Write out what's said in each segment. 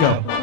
go.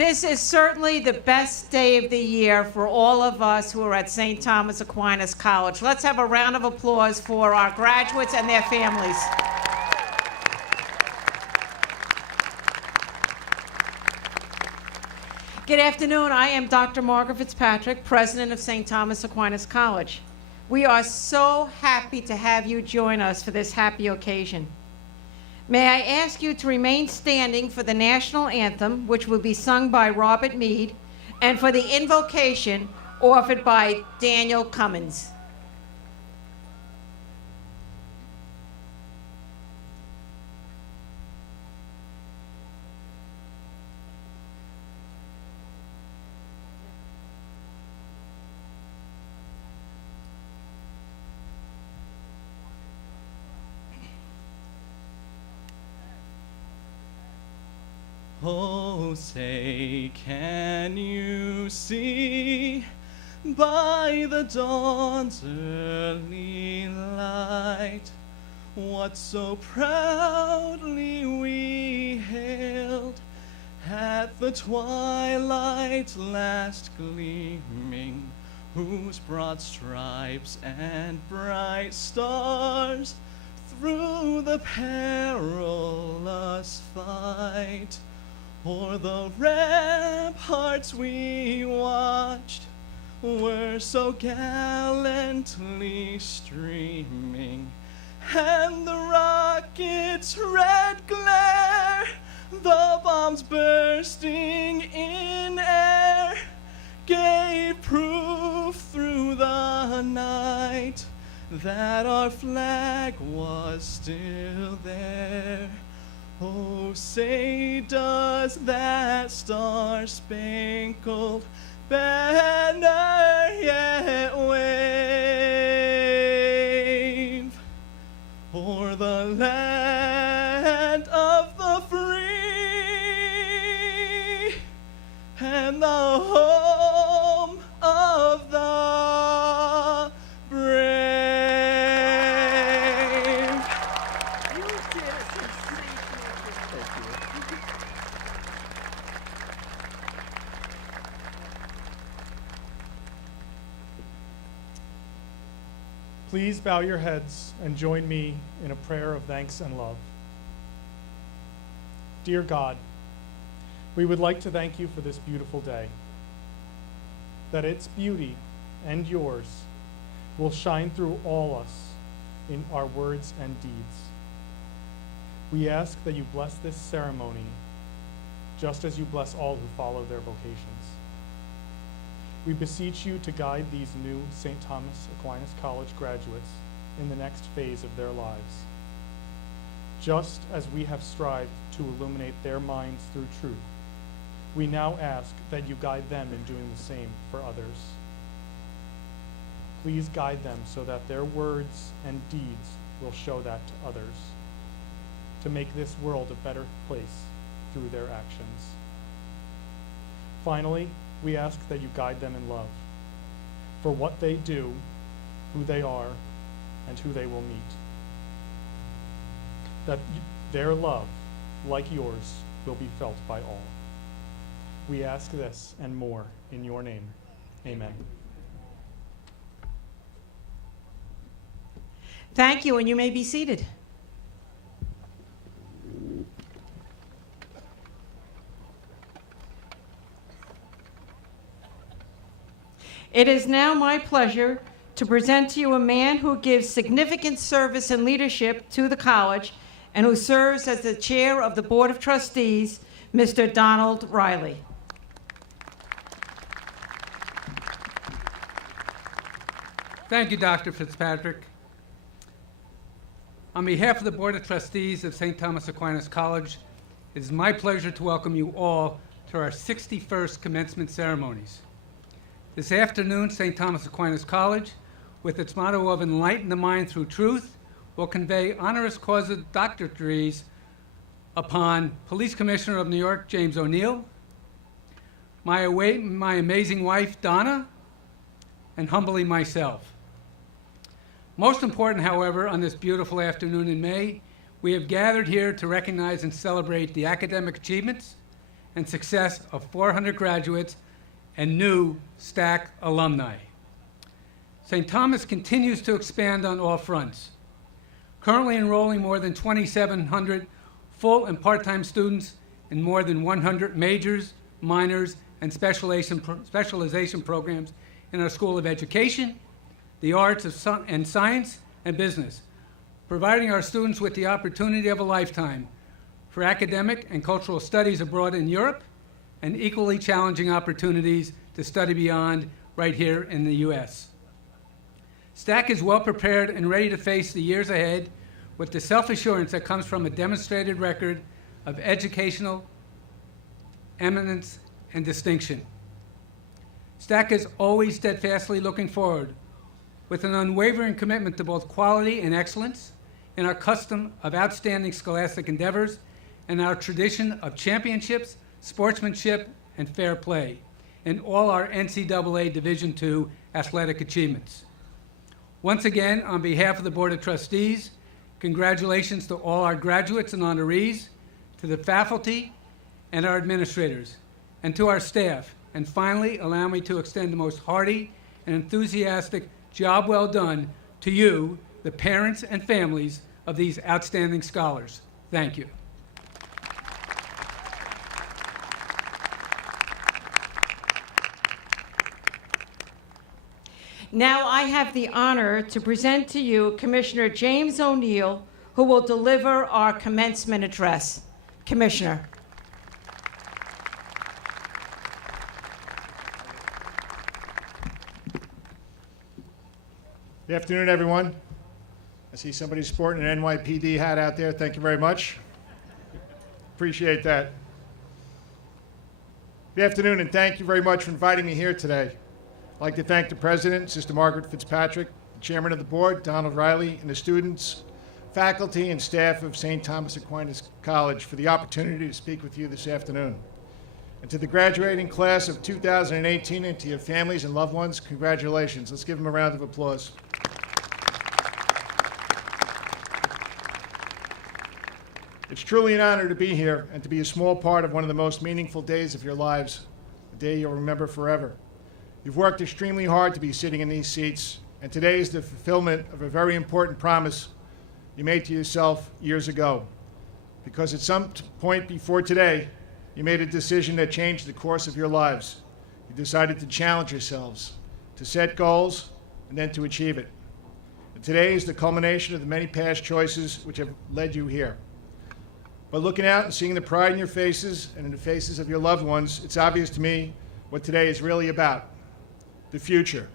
This is certainly the best day of the year for all of us who are at St. Thomas Aquinas College. Let's have a round of applause for our graduates and their families. Good afternoon. I am Dr. Margaret Fitzpatrick, President of St. Thomas Aquinas College. We are so happy to have you join us for this happy occasion. May I ask you to remain standing for the national anthem, which will be sung by Robert Meade, and for the invocation offered by Daniel Cummins. Oh, say, can you see by the dawn's early light what so proudly we hailed at the twilight last gleaming, whose broad stripes and bright stars through the perilous fight o'er the ramparts we watched were so gallantly streaming, and the rocket's red glare, the bombs bursting in air, gave proof through the night that our flag was still there. Oh, say, does that star-spangled banner yet wave o'er the land of the free and the home of the brave? Please bow your heads and join me in a prayer of thanks and love. Dear God, we would like to thank you for this beautiful day, that its beauty and yours will shine through all us in our words and deeds. We ask that you bless this ceremony just as you bless all who follow their vocations. We beseech you to guide these new St. Thomas Aquinas College graduates in the next phase of their lives. Just as we have strived to illuminate their minds through truth, we now ask that you guide them in doing the same for others. Please guide them so that their words and deeds will show that to others, to make this world a better place through their actions. Finally, we ask that you guide them in love for what they do, who they are, and who they will meet. That their love, like yours, will be felt by all. We ask this and more in your name. Amen. Thank you, and you may be seated. It is now my pleasure to present to you a man who gives significant service and leadership to the college and who serves as the chair of the Board of Trustees, Mr. Donald Riley. Thank you, Dr. Fitzpatrick. On behalf of the Board of Trustees of St. Thomas Aquinas College, it is my pleasure to welcome you all to our 61st commencement ceremonies. This afternoon, St. Thomas Aquinas College, with its motto of Enlighten the Mind Through Truth, will convey honoris causa doctorate degrees upon Police Commissioner of New York, James O'Neill, my amazing wife, Donna, and humbly myself. Most important, however, on this beautiful afternoon in May, we have gathered here to recognize and celebrate the academic achievements and success of 400 graduates and new STAC alumni. St. Thomas continues to expand on all fronts, currently enrolling more than 2,700 full and part-time students in more than 100 majors, minors, and specialization programs in our School of Education, the Arts and Science, and Business, providing our students with the opportunity of a lifetime for academic and cultural studies abroad in Europe and equally challenging opportunities to study beyond right here in the U.S. STAC is well prepared and ready to face the years ahead with the self-assurance that comes from a demonstrated record of educational eminence and distinction. STAC is always steadfastly looking forward with an unwavering commitment to both quality and excellence in our custom of outstanding scholastic endeavors and our tradition of championships, sportsmanship, and fair play in all our NCAA Division II athletic achievements. Once again, on behalf of the Board of Trustees, congratulations to all our graduates and honorees, to the faculty and our administrators, and to our staff. And finally, allow me to extend the most hearty and enthusiastic job well done to you, the parents and families of these outstanding scholars. Thank you. Now I have the honor to present to you Commissioner James O'Neill, who will deliver our commencement address. Commissioner. Good afternoon, everyone. I see somebody sporting an NYPD hat out there. Thank you very much. Appreciate that. Good afternoon, and thank you very much for inviting me here today. I'd like to thank the President, Sister Margaret Fitzpatrick, the Chairman of the Board, Donald Riley, and the students, faculty, and staff of St. Thomas Aquinas College for the opportunity to speak with you this afternoon. And to the graduating class of 2018 and to your families and loved ones, congratulations. Let's give them a round of applause. It's truly an honor to be here and to be a small part of one of the most meaningful days of your lives, a day you'll remember forever. You've worked extremely hard to be sitting in these seats, and today is the fulfillment of a very important promise you made to yourself years ago. Because at some point before today, you made a decision that changed the course of your lives. You decided to challenge yourselves, to set goals, and then to achieve it. And today is the culmination of the many past choices which have led you here. But looking out and seeing the pride in your faces and in the faces of your loved ones, it's obvious to me what today is really about. The future.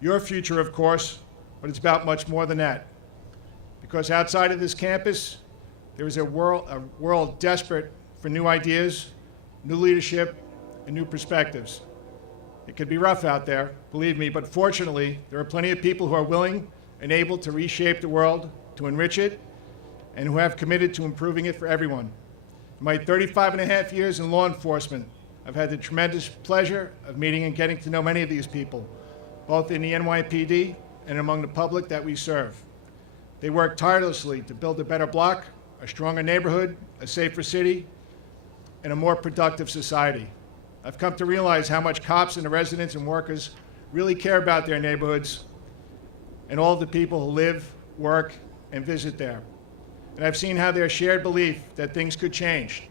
Your future, of course, but it's about much more than that. Because outside of this campus, there is a world desperate for new ideas, new leadership, and new perspectives. It could be rough out there, believe me, but fortunately, there are plenty of people who are willing and able to reshape the world, to enrich it, and who have committed to improving it for everyone. In my 35 and a half years in law enforcement, I've had the tremendous pleasure of meeting and getting to know many of these people, both in the NYPD and among the public that we serve. They work tirelessly to build a better block, a stronger neighborhood, a safer city, and a more productive society. I've come to realize how much cops and the residents and workers really care about their neighborhoods and all of the people who live, work, and visit there. And I've seen how their shared belief that things could change.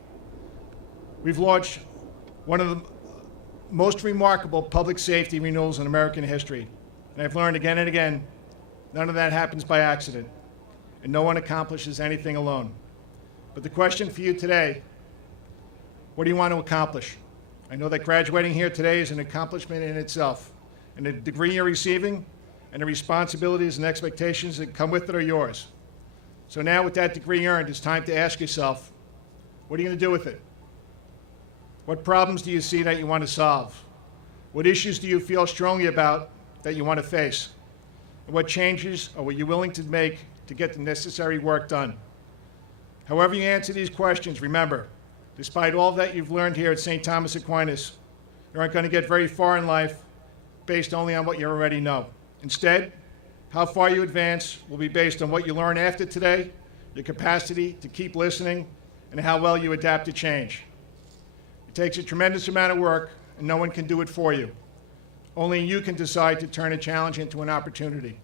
We've launched one of the most remarkable public safety renewals in American history. And I've learned again and again, none of that happens by accident, and no one accomplishes anything alone. But the question for you today, what do you want to accomplish? I know that graduating here today is an accomplishment in itself, and the degree you're receiving and the responsibilities and expectations that come with it are yours. So now with that degree earned, it's time to ask yourself, what are you going to do with it? What problems do you see that you want to solve? What issues do you feel strongly about that you want to face? And what changes are you willing to make to get the necessary work done? However you answer these questions, remember, despite all that you've learned here at St. Thomas Aquinas, you aren't going to get very far in life based only on what you already know. Instead, how far you advance will be based on what you learn after today, your capacity to keep listening, and how well you adapt to change. takes a tremendous amount of work, and no one can do it for you. Only you can decide to turn a challenge into an opportunity.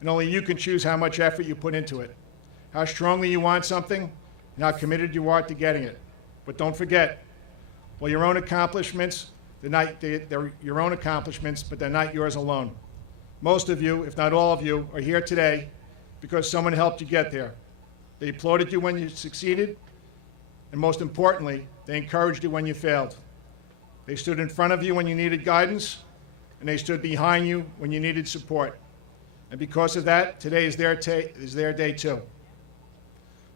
And only you can choose how much effort you put into it, how strongly you want something, and how committed you are to getting it. But don't forget, while your own accomplishments, they're your own accomplishments, but they're not yours alone. Most of you, if not all of you, are here today because someone helped you get there. They applauded you when you succeeded, and most importantly, they encouraged you when you failed. They stood in front of you when you needed guidance, and they stood behind you when you needed support. And because of that, today is their day too.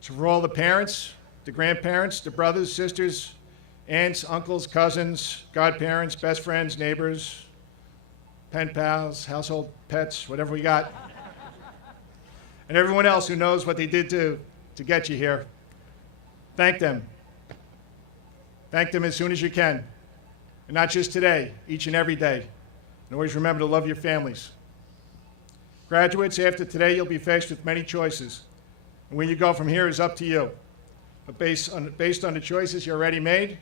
So for all the parents, the grandparents, the brothers, sisters, aunts, uncles, cousins, godparents, best friends, neighbors, pen pals, household pets, whatever we got, and everyone else who knows what they did to get you here, thank them. Thank them as soon as you can. And not just today, each and every day. And always remember to love your families. Graduates, after today, you'll be faced with many choices. And where you go from here is up to you. But based on the choices you already made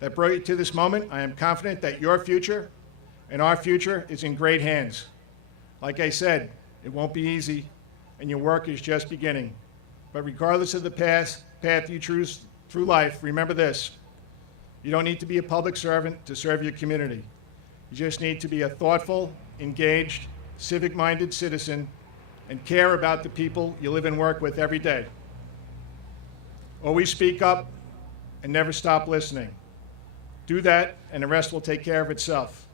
that brought you to this moment, I am confident that your future and our future is in great hands. Like I said, it won't be easy, and your work is just beginning. But regardless of the path you choose through life, remember this: you don't need to be a public servant to serve your community. You just need to be a thoughtful, engaged, civic-minded citizen and care about the people you live and work with every day. Always speak up and never stop listening. Do that, and the rest will take care of itself.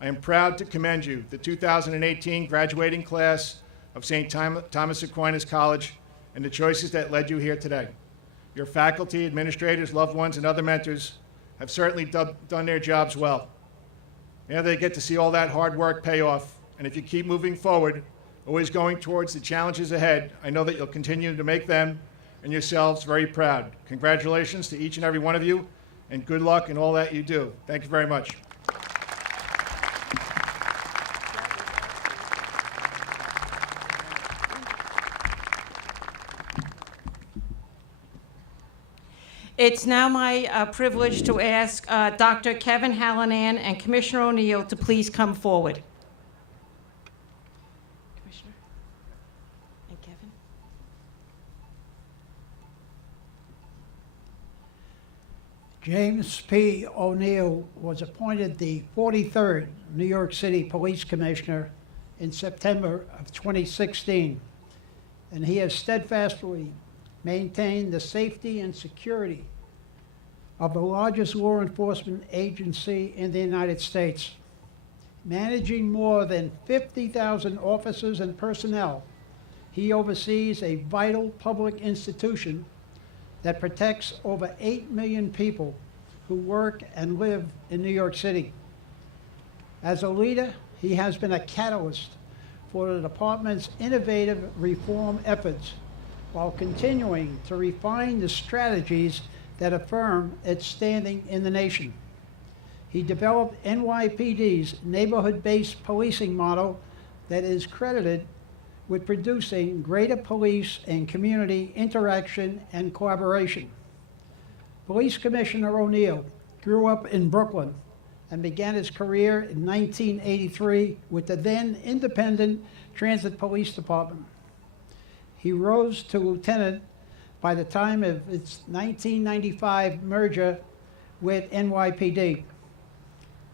I am proud to commend you, the 2018 graduating class of St. Thomas Aquinas College, and the choices that led you here today. Your faculty, administrators, loved ones, and other mentors have certainly done their jobs well. Now they get to see all that hard work pay off, and if you keep moving forward, always going towards the challenges ahead, I know that you'll continue to make them and yourselves very proud. Congratulations to each and every one of you, and good luck in all that you do. Thank you very much. It's now my privilege to ask Dr. Kevin Hallinan and Commissioner O'Neill to please come forward. Commissioner and Kevin. James P. O'Neill was appointed the 43rd New York City Police Commissioner in September of 2016, and he has steadfastly maintained the safety and security of the largest law enforcement agency in the United States. Managing more than 50,000 officers and personnel, he oversees a vital public institution that protects over 8 million people who work and live in New York City. As a leader, he has been a catalyst for the department's innovative reform efforts, while continuing to refine the strategies that affirm its standing in the nation. He developed NYPD's neighborhood-based policing model that is credited with producing greater police and community interaction and collaboration. Police Commissioner O'Neill grew up in Brooklyn and began his career in 1983 with the then independent Transit Police Department. He rose to lieutenant by the time of its 1995 merger with NYPD.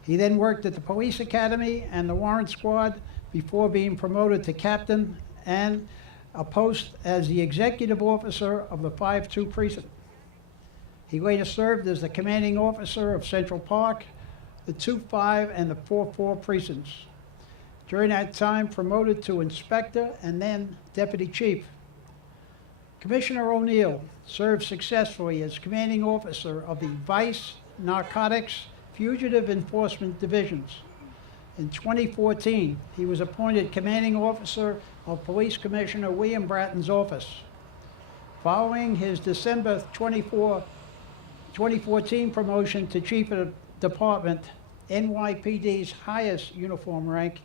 He then worked at the Police Academy and the Warrant Squad before being promoted to captain and a post as the executive officer of the 5-2 precinct. He later served as the commanding officer of Central Park, the 2-5, and the 4-4 precincts. During that time, promoted to inspector and then deputy chief. Commissioner O'Neill served successfully as commanding officer of the Vice, Narcotics, Fugitive Enforcement Divisions. In 2014, he was appointed commanding officer of Police Commissioner William Bratton's office. Following his December 2014 promotion to chief of the department, NYPD's highest uniform rank,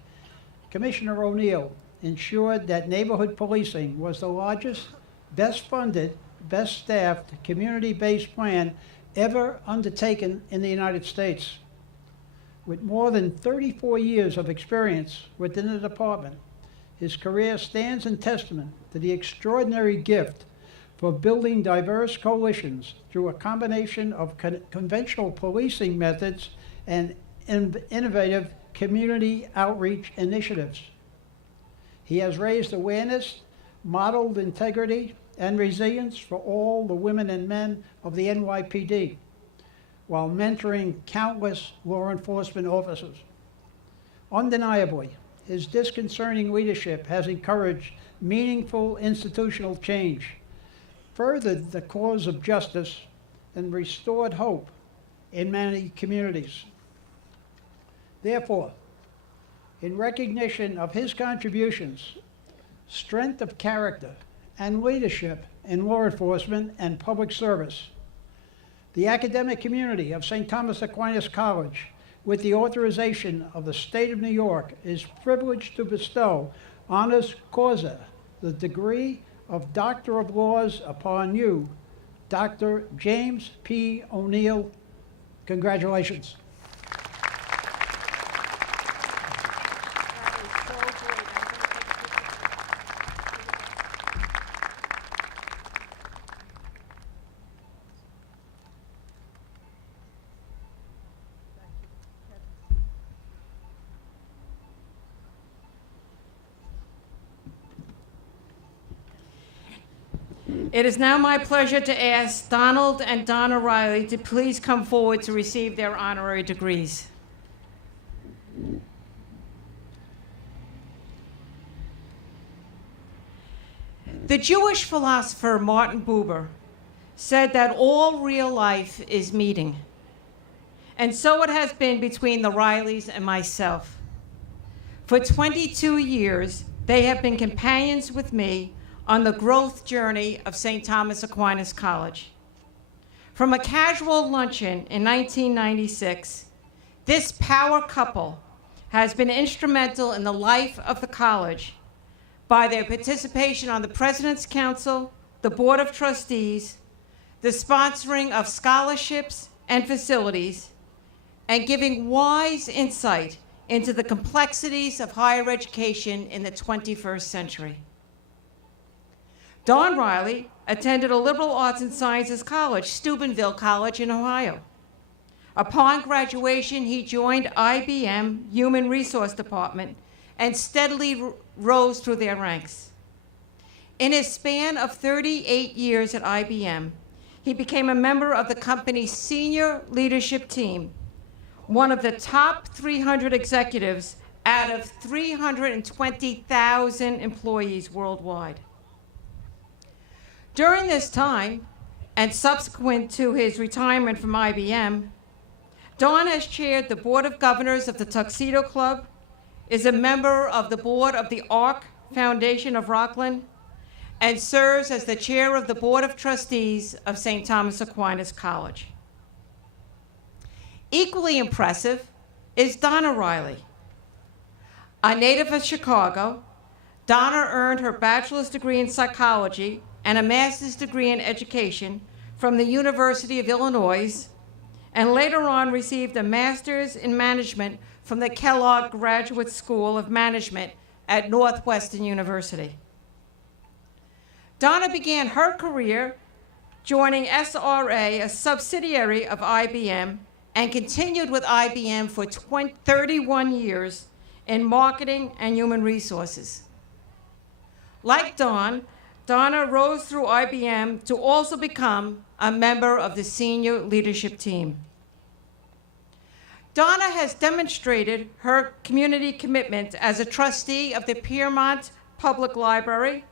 Commissioner O'Neill ensured that neighborhood policing was the largest, best funded, best staffed, community-based plan ever undertaken in the United States. With more than 34 years of experience within the department, his career stands in testament to the extraordinary gift for building diverse coalitions through a combination of conventional policing methods and innovative community outreach initiatives. He has raised awareness, modeled integrity, and resilience for all the women and men of the NYPD, while mentoring countless law enforcement officers. Undeniably, his disconcerting leadership has encouraged meaningful institutional change, furthered the cause of justice, and restored hope in many communities. Therefore, in recognition of his contributions, strength of character, and leadership in law enforcement and public service, the academic community of St. Thomas Aquinas College, with the authorization of the State of New York, is privileged to bestow honoris causa, the degree of Doctor of Laws, upon you, Dr. James P. O'Neill. Congratulations. It is now my pleasure to ask Donald and Donna Riley to please come forward to receive their honorary degrees. The Jewish philosopher Martin Buber said that all real life is meeting. And so it has been between the Rileys and myself. For 22 years, they have been companions with me on the growth journey of St. Thomas Aquinas College. From a casual luncheon in 1996, this power couple has been instrumental in the life of the college by their participation on the President's Council, the Board of Trustees, the sponsoring of scholarships and facilities, and giving wise insight into the complexities of higher education in the 21st century. Don Riley attended a liberal arts and sciences college, Steubenville College in Ohio. Upon graduation, he joined IBM Human Resource Department and steadily rose through their ranks. In his span of 38 years at IBM, he became a member of the company's senior leadership team, one of the top 300 executives out of 320,000 employees worldwide. During this time, and subsequent to his retirement from IBM, Don has chaired the Board of Governors of the Tuxedo Club, is a member of the board of the ARC Foundation of Rockland, and serves as the chair of the Board of Trustees of St. Thomas Aquinas College. Equally impressive is Donna Riley. A native of Chicago, Donna earned her bachelor's degree in psychology and a master's degree in education from the University of Illinois, and later on received a master's in management from the Kellogg Graduate School of Management at Northwestern University. Donna began her career joining SRA, a subsidiary of IBM, and continued with IBM for 31 years in marketing and human resources. Like Donna rose through IBM to also become a member of the senior leadership team. Donna has demonstrated her community commitment as a trustee of the Piermont Public Library,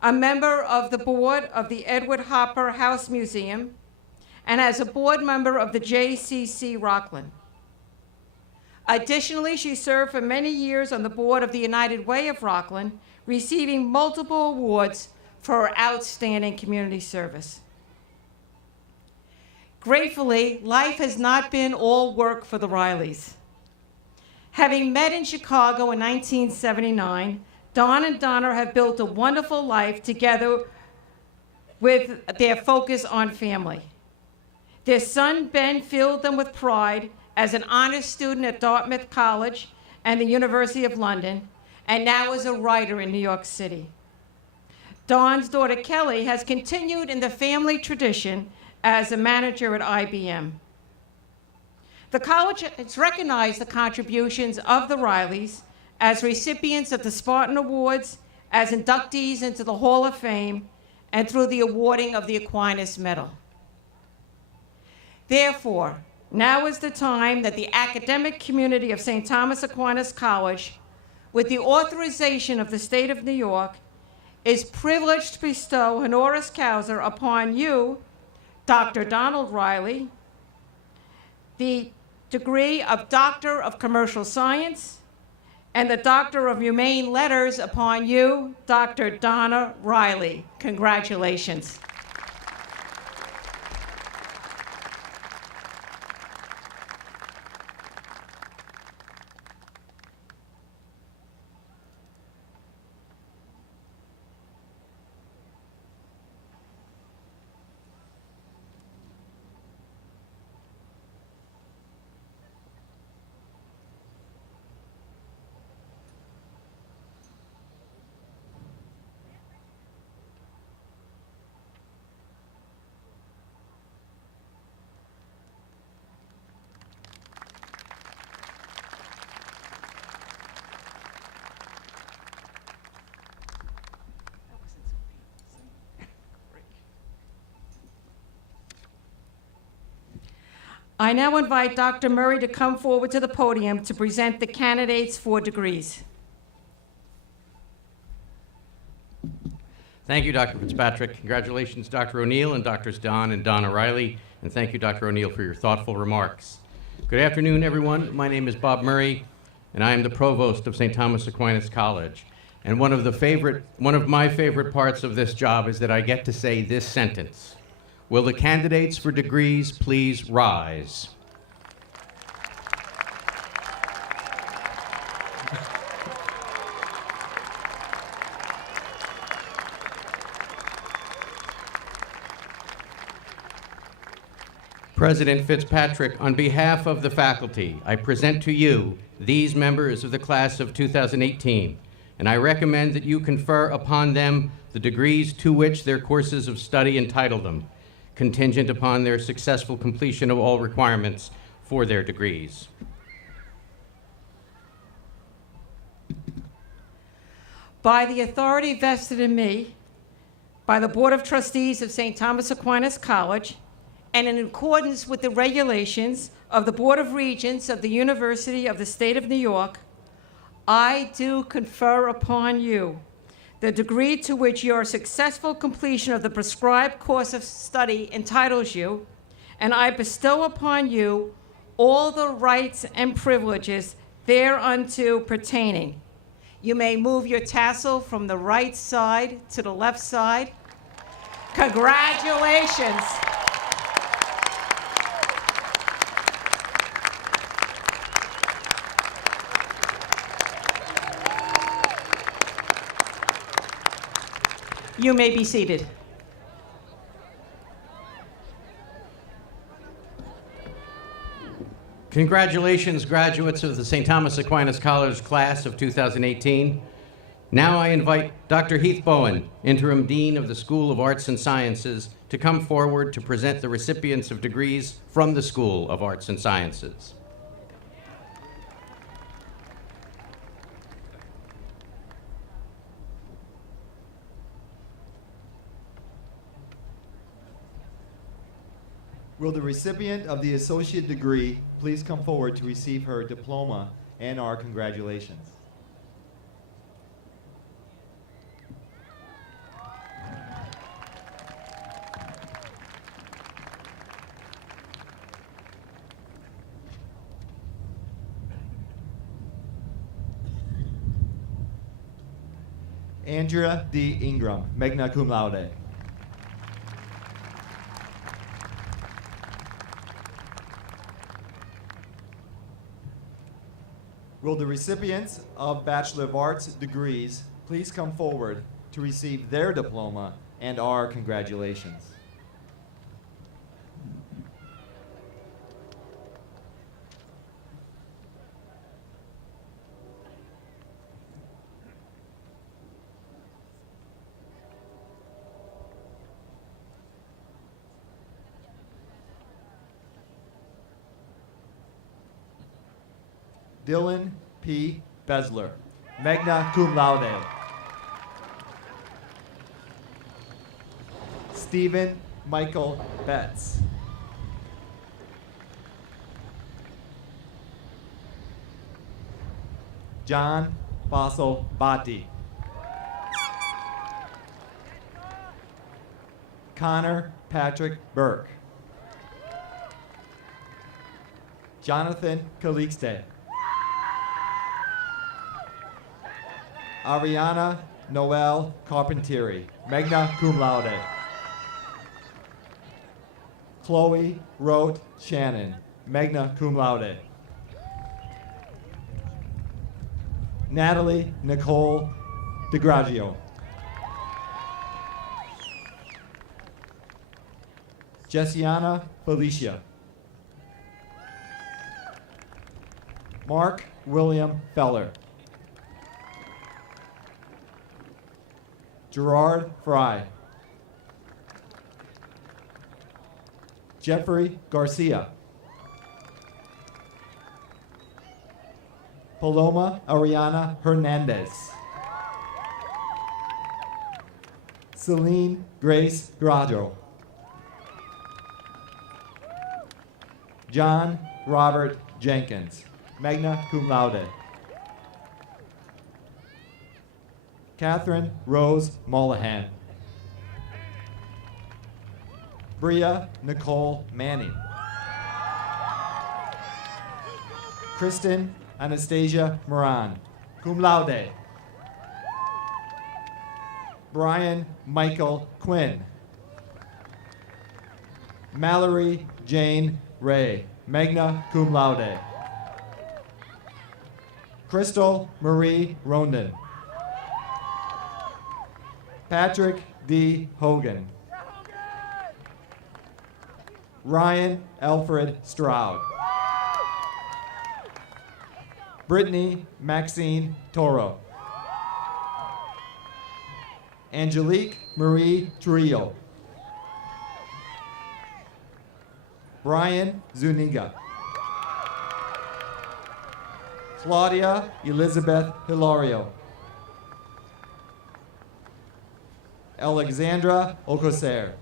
a member of the board of the Edward Hopper House Museum, and as a board member of the JCC Rockland. Additionally, she served for many years on the board of the United Way of Rockland, receiving multiple awards for her outstanding community service. Gratefully, life has not been all work for the Rileys. Having met in Chicago in 1979, Don and Donna have built a wonderful life together with their focus on family. Their son, Ben, filled them with pride as an honor student at Dartmouth College and the University of London, and now is a writer in New York City. Dawn's daughter, Kelly, has continued in the family tradition as a manager at IBM. The college has recognized the contributions of the Rileys as recipients of the Spartan Awards, as inductees into the Hall of Fame, and through the awarding of the Aquinas Medal. Therefore, now is the time that the academic community of St. Thomas Aquinas College, with the authorization of the state of New York, is privileged to bestow honoris causa upon you, Dr. Donald Riley, the degree of Doctor of Commercial Science, and the Doctor of Humane Letters upon you, Dr. Donna Riley. Congratulations. I now invite Dr. Murray to come forward to the podium to present the candidates for degrees. Thank you, Dr. Fitzpatrick. Congratulations, Dr. O'Neill and Drs. Don and Donna Riley. And thank you, Dr. O'Neill, for your thoughtful remarks. Good afternoon, everyone. My name is Bob Murray, and I am the provost of St. Thomas Aquinas College. And one of my favorite parts of this job is that I get to say this sentence. Will the candidates for degrees please rise? President Fitzpatrick, on behalf of the faculty, I present to you these members of the class of 2018, and I recommend that you confer upon them the degrees to which their courses of study entitle them, contingent upon their successful completion of all requirements for their degrees. By the authority vested in me by the Board of Trustees of St. Thomas Aquinas College, and in accordance with the regulations of the Board of Regents of the University of the State of New York, I do confer upon you the degree to which your successful completion of the prescribed course of study entitles you, and I bestow upon you all the rights and privileges thereunto pertaining. You may move your tassel from the right side to the left side. Congratulations. You may be seated. Congratulations, graduates of the St. Thomas Aquinas College class of 2018. Now I invite Dr. Heath Bowen, Interim Dean of the School of Arts and Sciences, to come forward to present the recipients of degrees from the School of Arts and Sciences. Will the recipient of the associate degree please come forward to receive her diploma and our congratulations? Andrea D. Ingram, magna cum laude. Will the recipients of Bachelor of Arts degrees please come forward to receive their diploma and our congratulations? Dylan P. Besler, magna cum laude. Stephen Michael Betts. John Basil Batti. Connor Patrick Burke. Jonathan Calixte. Ariana Noel Carpentieri, magna cum laude. Chloe Rote Shannon, magna cum laude. Natalie Nicole DeGraggio. Jessiana Felicia. Mark William Feller. Gerard Fry. Jeffrey Garcia. Paloma Ariana Hernandez. Celine Grace Grado. John Robert Jenkins, magna cum laude. Catherine Rose Mollahan. Bria Nicole Manning. Kristen Anastasia Moran, cum laude. Brian Michael Quinn. Mallory Jane Ray, magna cum laude. Crystal Marie Rondon. Patrick D. Hogan. Ryan Alfred Stroud. Brittany Maxine Toro. Angelique Marie Trillo. Brian Zuniga. Claudia Elizabeth Hilario. Alexandra Ocoser.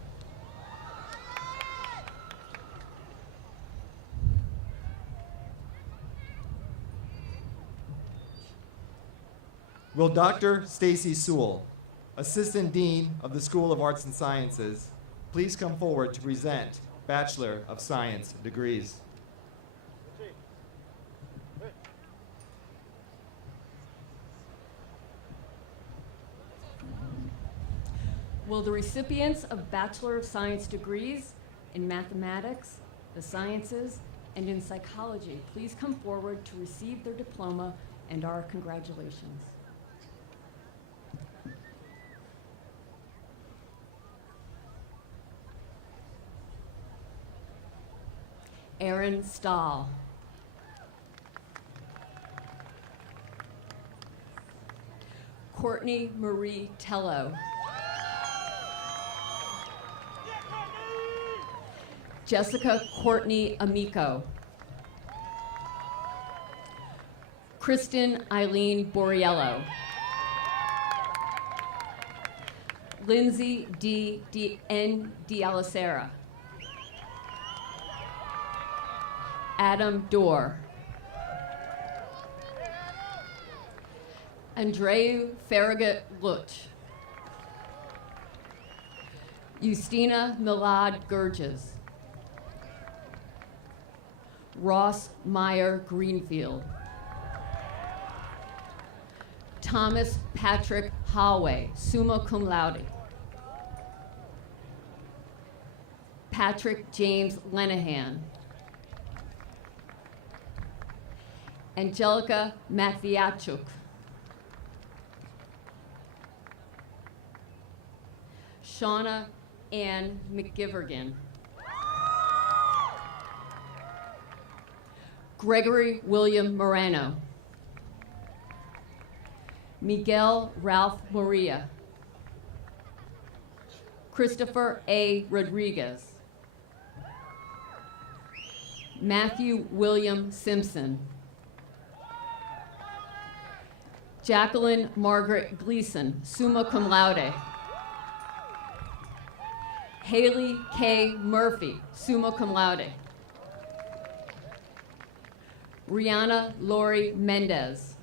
Will Dr. Stacy Sewell, Assistant Dean of the School of Arts and Sciences, please come forward to present Bachelor of Science degrees? Will the recipients of Bachelor of Science degrees in mathematics, the sciences, and in psychology please come forward to receive their diploma and our congratulations? Aaron Stahl. Courtney Marie Tello. Jessica Courtney Amico. Kristen Eileen Borriello. Lindsay N. D'Alacera. Adam Dorr. Andreu Farragut Lutch. Justina Milad Gurges. Ross Meyer Greenfield. Thomas Patrick Holloway, summa cum laude. Patrick James Lenahan. Angelica Matviachuk. Shauna Ann McGivergan. Gregory William Morano. Miguel Ralph Moria. Christopher A. Rodriguez. Matthew William Simpson. Jacqueline Margaret Gleason, summa cum laude. Haley K. Murphy, summa cum laude. Rihanna Lori Mendez.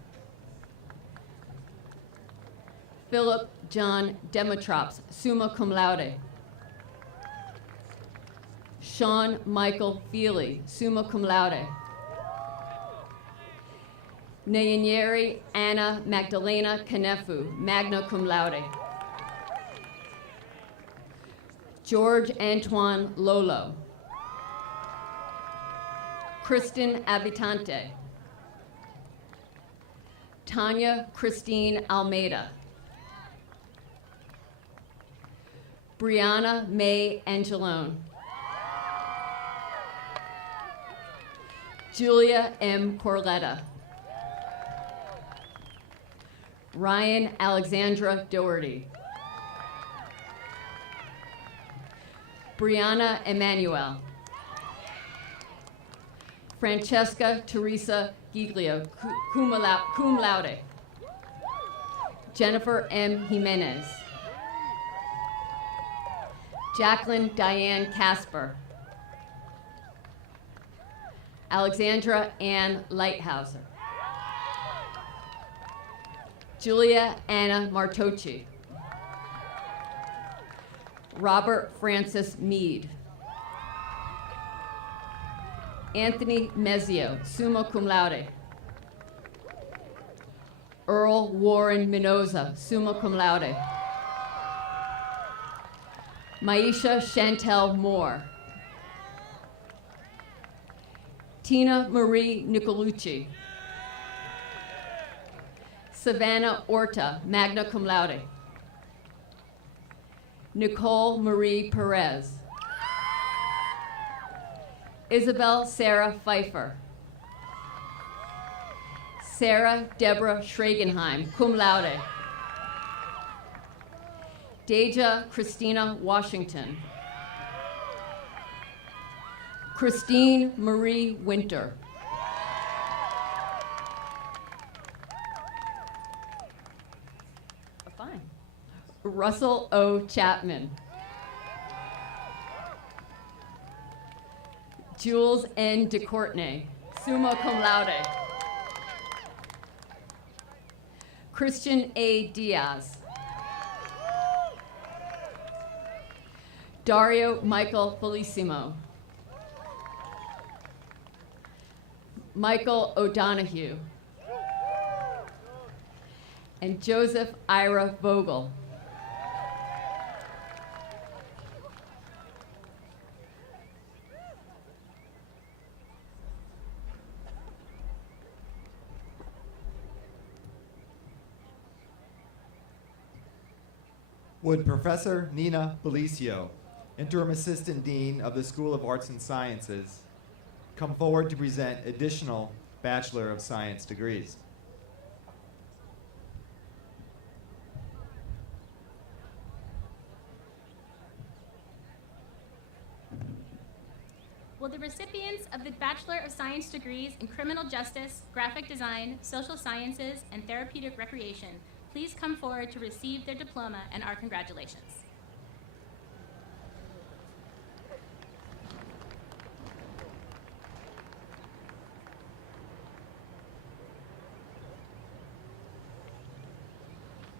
Philip John Demetrops, summa cum laude. Sean Michael Feely, summa cum laude. Nayanyeri Anna Magdalena Kanefu, magna cum laude. George Antoine Lolo. Kristen Abitante. Tanya Christine Almeida. Brianna May Angelone. Julia M. Corletta. Ryan Alexandra Doherty. Brianna Emanuel. Francesca Teresa Giglio, cum laude. Jennifer M. Jimenez. Jacqueline Diane Casper. Alexandra Ann Lighthouser. Julia Anna Martocci. Robert Francis Mead. Anthony Mezzio, summa cum laude. Earl Warren Minoza, summa cum laude. Maisha Chantel Moore. Tina Marie Nicolucci. Savannah Orta, magna cum laude. Nicole Marie Perez. Isabel Sarah Pfeiffer. Sarah Deborah Schragenheim, cum laude. Deja Christina Washington. Christine Marie Winter. Fine. Russell O. Chapman. Jules N. DeCourtney, summa cum laude. Christian A. Diaz. Dario Michael Felicimo. Michael O'Donohue. And Joseph Ira Vogel. Would Professor Nina Belicio, Interim Assistant Dean of the School of Arts and Sciences, come forward to present additional Bachelor of Science degrees? Will the recipients of the Bachelor of Science degrees in Criminal Justice, Graphic Design, Social Sciences, and Therapeutic Recreation please come forward to receive their diploma and our congratulations?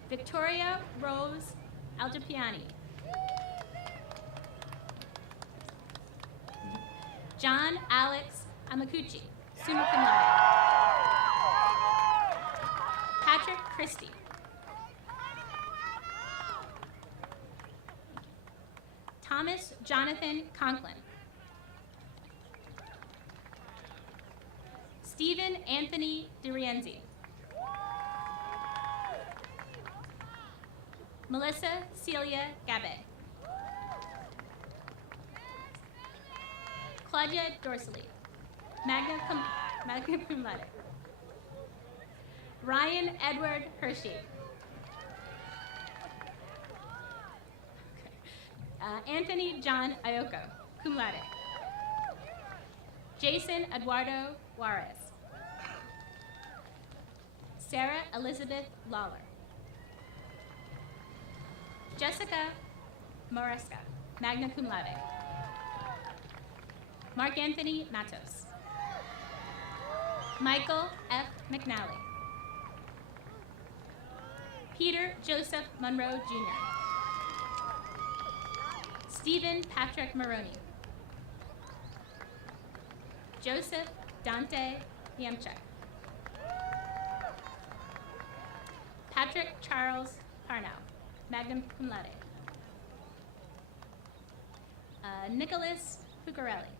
Victoria Rose Algipiani. John Alex Amakuchi, summa cum laude. Patrick Christie. Thomas Jonathan Conklin. Stephen Anthony DiRienzi. Melissa Celia Gabe. Claudia Dorsely, magna cum laude. Ryan Edward Hershey. Anthony John Ioko, cum laude. Jason Eduardo Juarez. Sarah Elizabeth Lawler. Jessica Moresca, magna cum laude. Mark Anthony Matos. Michael F. McNally. Peter Joseph Monroe Jr. Stephen Patrick Maroney. Joseph Dante Yemchuk. Patrick Charles Parnell, magna cum laude. Nicholas Pucarelli.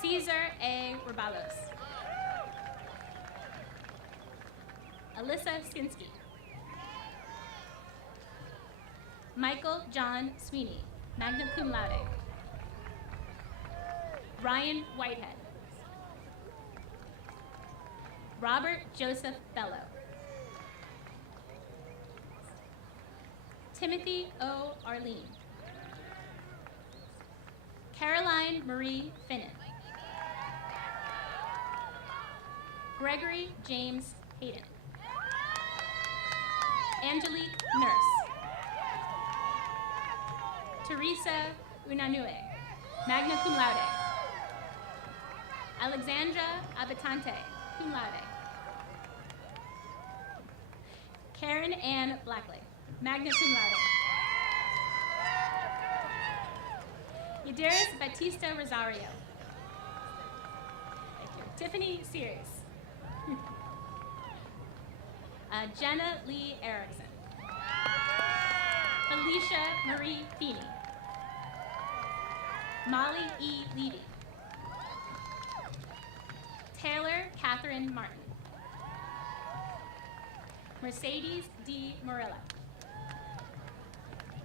Caesar A. Rabalos. Alyssa Skinsky. Michael John Sweeney, magna cum laude. Ryan Whitehead. Robert Joseph Bello. Timothy O. Arlene. Caroline Marie Finnan. Gregory James Hayden. Angelique Nurse. Teresa Unanue, magna cum laude. Alexandra Abitante, cum laude. Karen Ann Blackley, magna cum laude. Yadiris Batista Rosario. Thank you. Tiffany Sears. Jenna Lee Erickson. Felicia Marie Feeney. Molly E. Levy. Taylor Catherine Martin. Mercedes D. Morilla.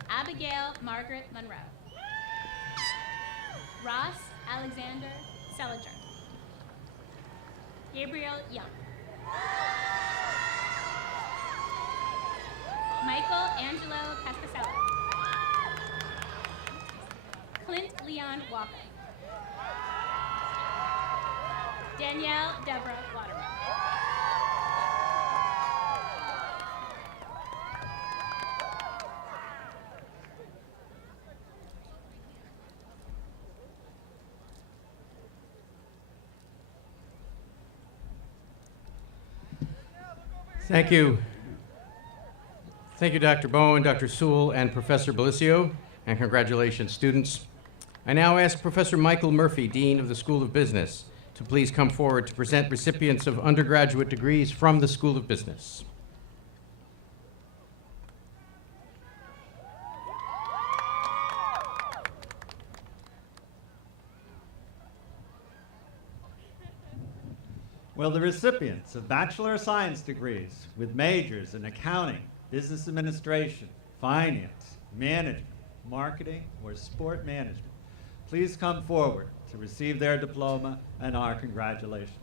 Abigail Margaret Monroe. Ross Alexander Seliger. Gabriel Young. Michael Angelo Pascasello. Clint Leon Walker. Danielle Deborah Waterman. Thank you. Thank you, Dr. Bowen, Dr. Sewell, and Professor Bellicio, and congratulations, students. I now ask Professor Michael Murphy, Dean of the School of Business, to please come forward to present recipients of undergraduate degrees from the School of Business. Will the recipients of Bachelor of Science degrees with majors in accounting, business administration, finance, management, marketing, or sport management please come forward to receive their diploma and our congratulations.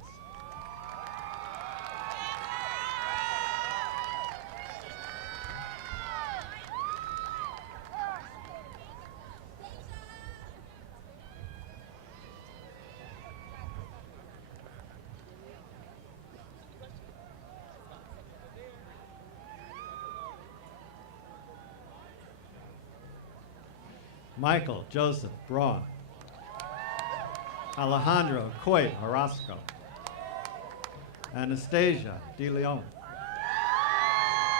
Michael Joseph Braun. Alejandro Coy Orozco. Anastasia De Leon.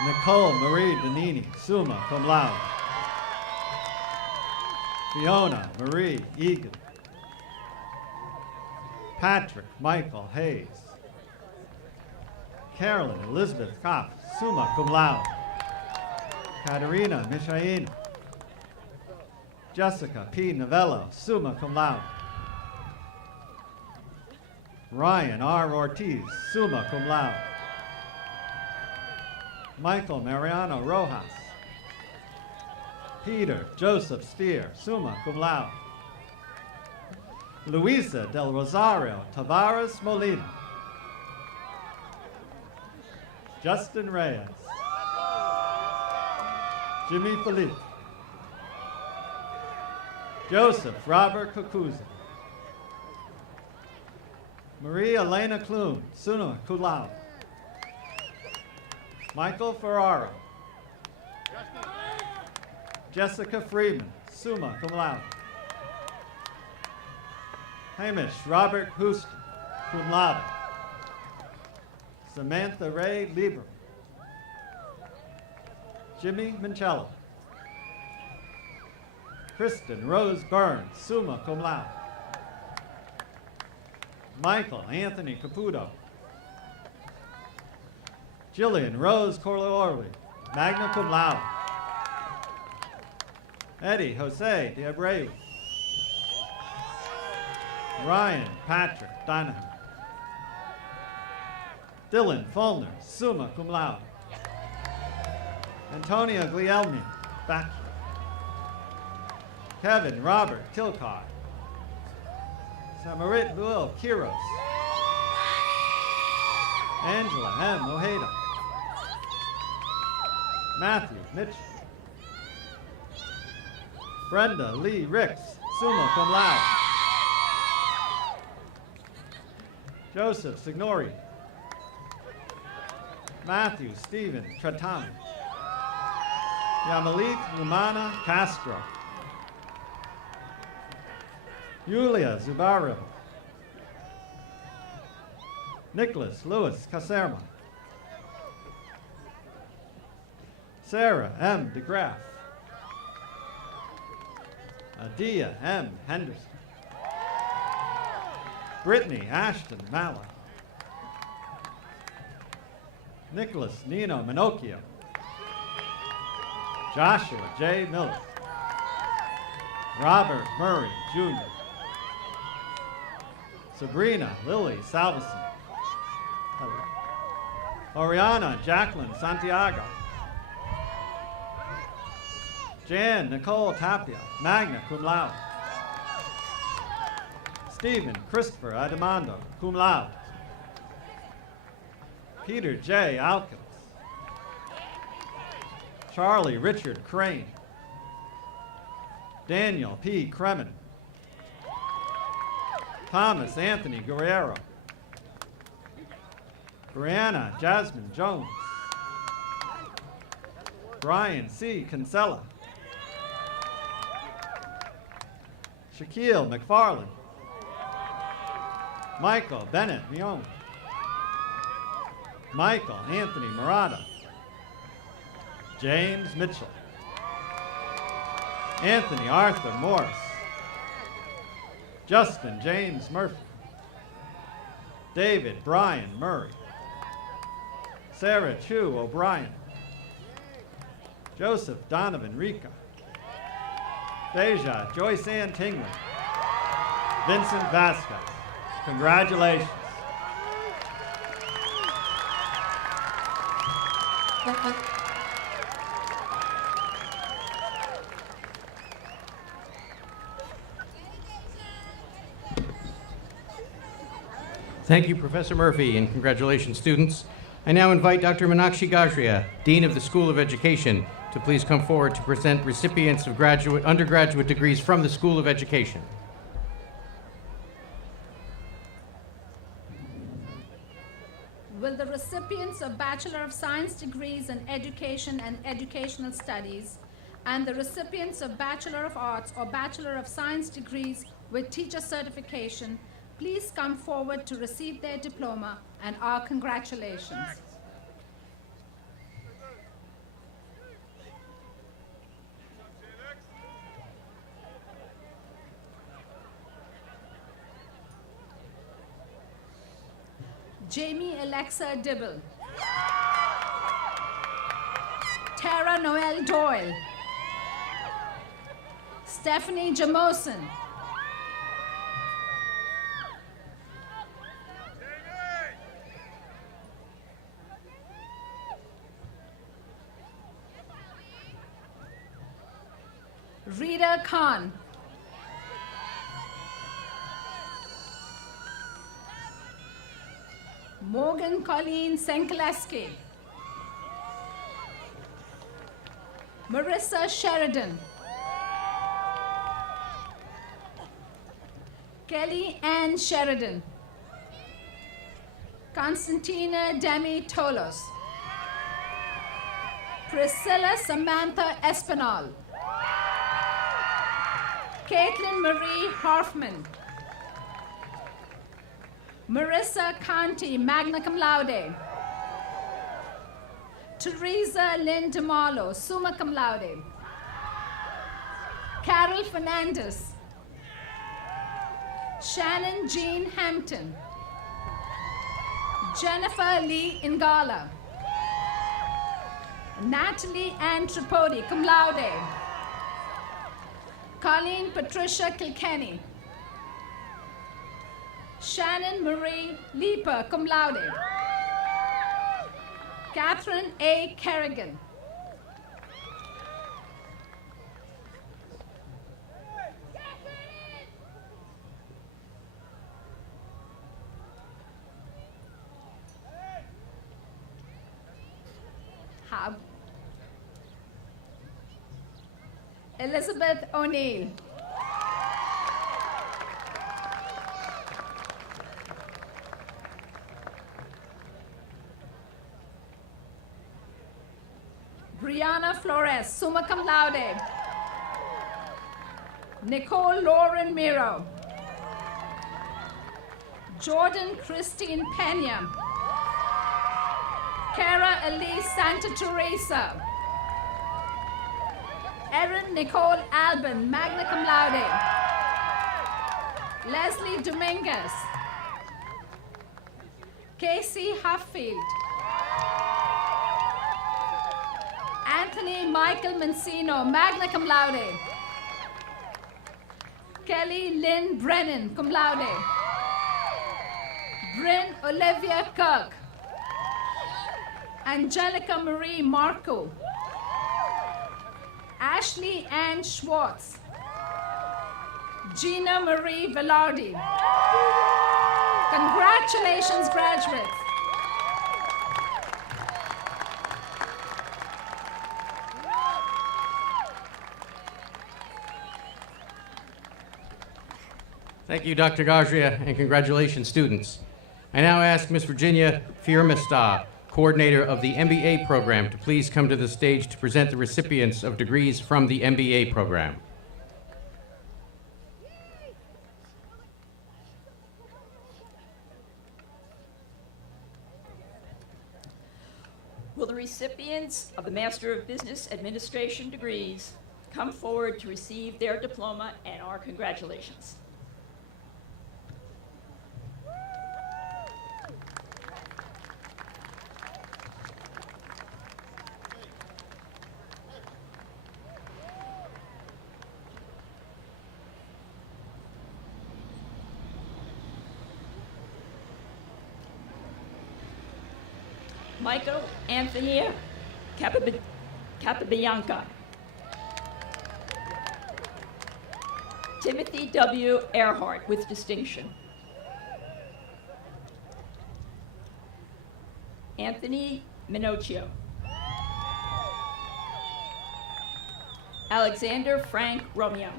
Nicole Marie Danini, summa cum laude. Fiona Marie Egan. Patrick Michael Hayes. Carolyn Elizabeth Kopp, summa cum laude. Katerina Mishaina. Jessica P. Novello, summa cum laude. Ryan R. Ortiz, summa cum laude. Michael Mariano Rojas. Peter Joseph Steer, summa cum laude. Luisa del Rosario Tavares Molina. Justin Reyes. Jimmy Felipe. Joseph Robert Kukuza. Maria Elena Clune, summa cum laude. Michael Ferraro. Jessica Freeman, summa cum laude. Hamish Robert Houston, cum laude. Samantha Ray Lieber. Jimmy Mincello. Kristen Rose Burns, summa cum laude. Michael Anthony Caputo. Jillian Rose Corleone, magna cum laude. Eddie Jose de Abreu. Ryan Patrick Donahan. Dylan Fulner, summa cum laude. Antonia Glielmi, bachelor. Kevin Robert Tilcott. Samarit Will Kiros. Angela M. Ojeda. Matthew Mitchell. Brenda Lee Ricks, summa cum laude. Joseph Signori. Matthew Stephen Tratami. Yamalit Lumana Castro. Yulia Zubaru. Nicholas Louis Caserma. Sarah M. DeGraff. Adia M. Henderson. Brittany Ashton Mallon. Nicholas Nino Minocchio. Joshua J. Miller. Robert Murray, Jr. Sabrina Lily Salveson. Oriana Jacqueline Santiago. Jan Nicole Tapia, magna cum laude. Stephen Christopher Adamando, cum laude. Peter J. Alkins. Charlie Richard Crane. Daniel P. Kremen. Thomas Anthony Guerrero. Brianna Jasmine Jones. Brian C. Kinsella. Shaquille McFarland. Michael Bennett Mion. Michael Anthony Murata. James Mitchell. Anthony Arthur Morris. Justin James Murphy. David Brian Murray. Sarah Chu O'Brien. Joseph Donovan Rica. Deja Joyce Ann Tingley. Vincent Vasquez. Congratulations. Thank you, Professor Murphy, and congratulations, students. I now invite Dr. Meenakshi Gajria, Dean of the School of Education, to please come forward to present recipients of undergraduate degrees from the School of Education. Will the recipients of Bachelor of Science degrees in Education and Educational Studies and the recipients of Bachelor of Arts or Bachelor of Science degrees with teacher certification please come forward to receive their diploma and our congratulations. Jamie Alexa Dibble. Tara Noel Doyle. Stephanie Jamoson. Rita Khan. Morgan Colleen Senkaleski. Marissa Sheridan. Kelly Ann Sheridan. Constantina Demi Tolos, Priscilla Samantha Espinal, Caitlin Marie Hoffman, Marissa Conti, magna cum laude, Teresa Lynn DeMarlo, summa cum laude, Carol Fernandez, Shannon Jean Hampton, Jennifer Lee Ingala, Natalie Ann Tripodi, cum laude, Colleen Patricia Kilkenny, Shannon Marie Leeper, cum laude, Catherine A. Kerrigan, Elizabeth O'Neill, Brianna Flores, summa cum laude, Nicole Lauren Miro, Jordan Christine Pena, Cara Elise Santa Teresa, Erin Nicole Albin, magna cum laude, Leslie Dominguez, Casey Huffield, Anthony Michael Mancino, magna cum laude, Kelly Lynn Brennan, cum laude, Bryn Olivia Kirk, Angelica Marie Marco, Ashley Ann Schwartz, Gina Marie Velarde. Congratulations, graduates. Thank you, Dr. Gaggia, and congratulations, students. I now ask Ms. Virginia Firmestad, coordinator of the MBA program, to please come to the stage to present the recipients of degrees from the MBA program. Will the recipients of the Master of Business Administration degrees come forward to receive their diploma and our congratulations? Michael Anthony Capabianca, Timothy W. Earhart with distinction, Anthony Minocchio, Alexander Frank Romeo,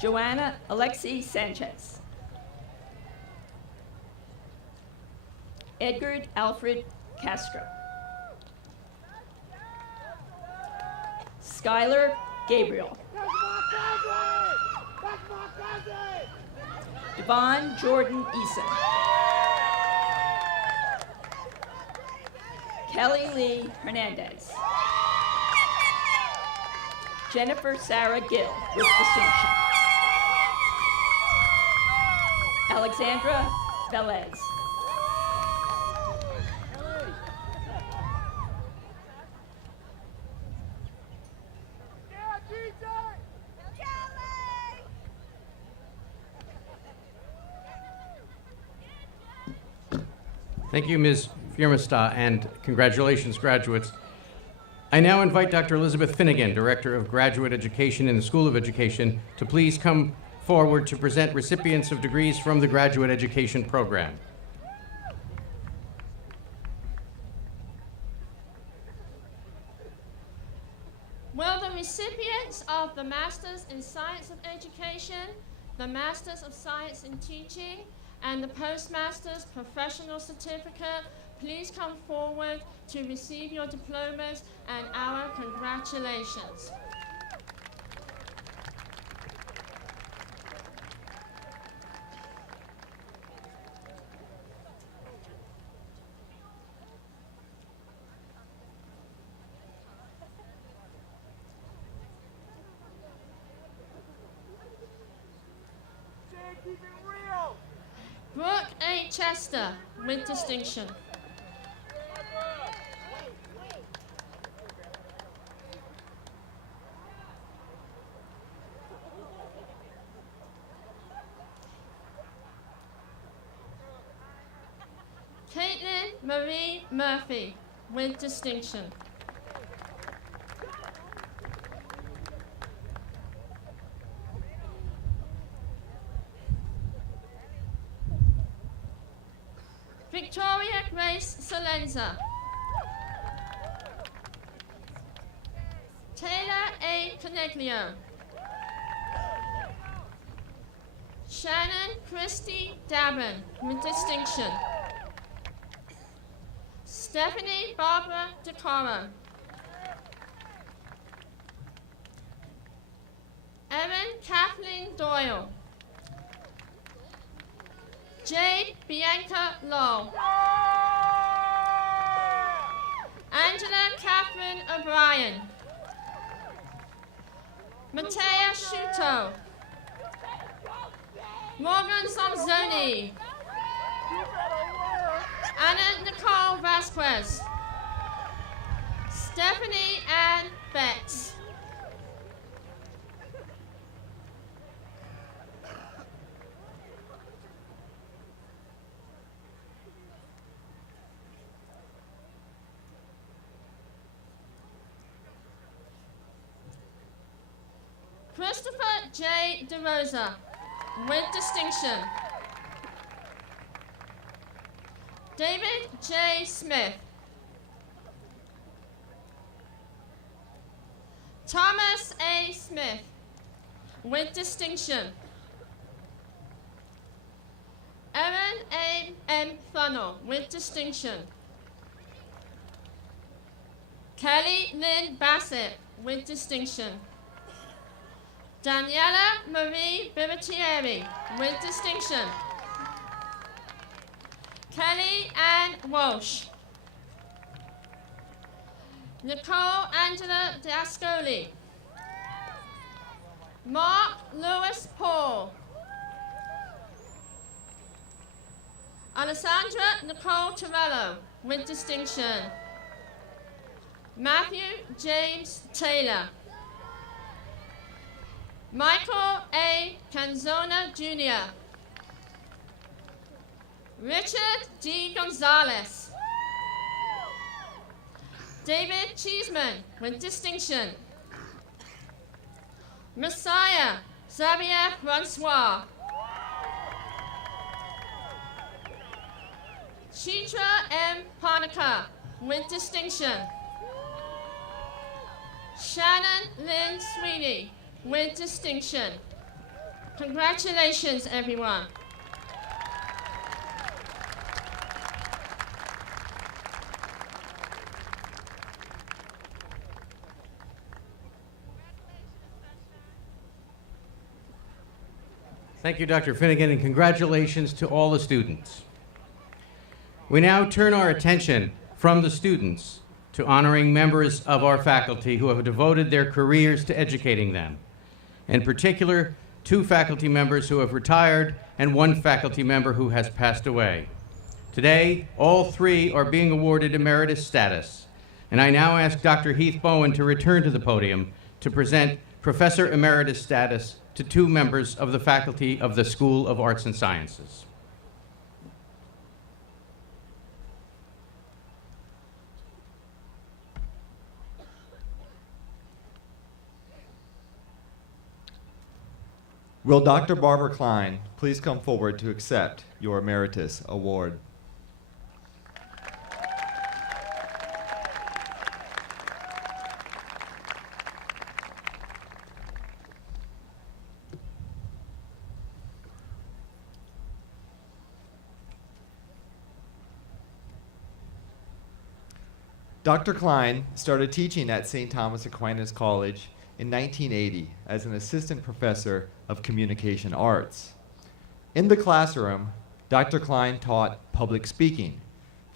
Joanna Alexi Sanchez, Edgar Alfred Castro, Skylar Gabriel, Devon Jordan Eason, Kelly Lee Hernandez, Jennifer Sarah Gill with distinction, Alexandra Velez, Thank you, Ms. Firmestad, and congratulations, graduates. I now invite Dr. Elizabeth Finnegan, Director of Graduate Education in the School of Education, to please come forward to present recipients of degrees from the Graduate Education Program. Will the recipients of the Masters in Science of Education, the Masters of Science in Teaching, and the Postmaster's Professional Certificate, please come forward to receive your diplomas and our congratulations. Brooke A. Chester, with distinction. Caitlin Marie Murphy, with distinction. Victoria Grace Salenza. Taylor A. Coneglio. Shannon Christy Dabin, with distinction. Stephanie Barbara DeCoro. Erin Kathleen Doyle. Jade Bianca Lowe. Angela Catherine O'Brien. Matea Shuto. Morgan Somzoni. Anna Nicole Vasquez. Stephanie Ann Betts. Christopher J. DeRosa, with distinction. David J. Smith. Thomas A. Smith, with distinction. Erin A. M. Funnell, with distinction. Kelly Lynn Bassett, with distinction. Daniela Marie Bibitieri, with distinction. Kelly Ann Walsh. Nicole Angela D'Ascoli. Mark Lewis Paul. Alessandra Nicole Torello, with distinction. Matthew James Taylor. Michael A. Canzona Jr. Richard D. Gonzalez. David Cheeseman, with distinction. Messiah Xavier Francois. Chitra M. Parnica, with distinction. Shannon Lynn Sweeney, with distinction. Congratulations, everyone. Thank you, Dr. Finnegan, and congratulations to all the students. We now turn our attention from the students to honoring members of our faculty who have devoted their careers to educating them. In particular, 2 faculty members who have retired and 1 faculty member who has passed away. Today, all 3 are being awarded emeritus status, and I now ask Dr. Heath Bowen to return to the podium to present Professor Emeritus status to 2 members of the faculty of the School of Arts and Sciences. Will Dr. Barbara Klein please come forward to accept your Emeritus Award? Dr. Klein started teaching at St. Thomas Aquinas College in 1980 as an assistant professor of communication arts. In the classroom, Dr. Klein taught public speaking,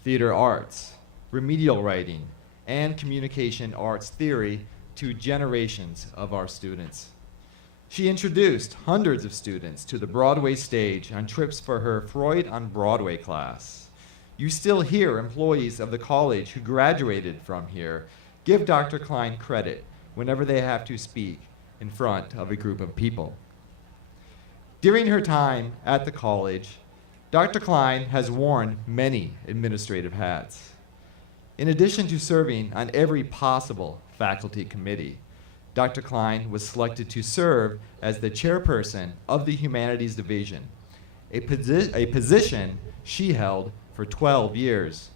theater arts, remedial writing, and communication arts theory to generations of our students. She introduced hundreds of students to the Broadway stage on trips for her Freud on Broadway class. You still hear employees of the college who graduated from here give Dr. Klein credit whenever they have to speak in front of a group of people. During her time at the college, Dr. Klein has worn many administrative hats. In addition to serving on every possible faculty committee, Dr. Klein was selected to serve as the chairperson of the Humanities Division, a position she held for 12 years.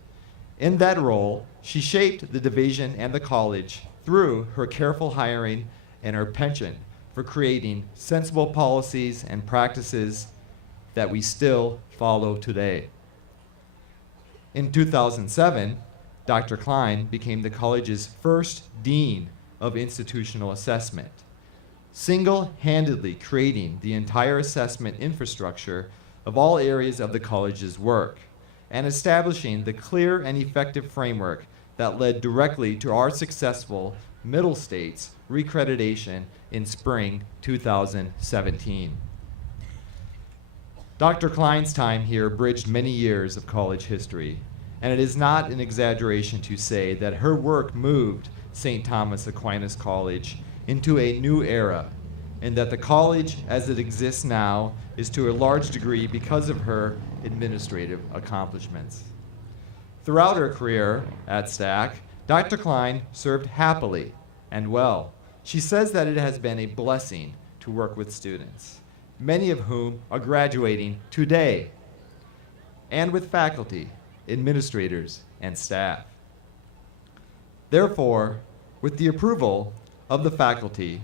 In that role, she shaped the division and the college through her careful hiring and her penchant for creating sensible policies and practices that we still follow today. In 2007, Dr. Klein became the college's first dean of institutional assessment, single-handedly creating the entire assessment infrastructure of all areas of the college's work, and establishing the clear and effective framework that led directly to our successful Middle States recreditation in spring 2017. Dr. Klein's time here bridged many years of college history, and it is not an exaggeration to say that her work moved St. Thomas Aquinas College into a new era, and that the college as it exists now is to a large degree because of her administrative accomplishments. Throughout her career at STAC, Dr. Klein served happily and well. She says that it has been a blessing to work with students, many of whom are graduating today, and with faculty, administrators, and staff. Therefore, with the approval of the faculty,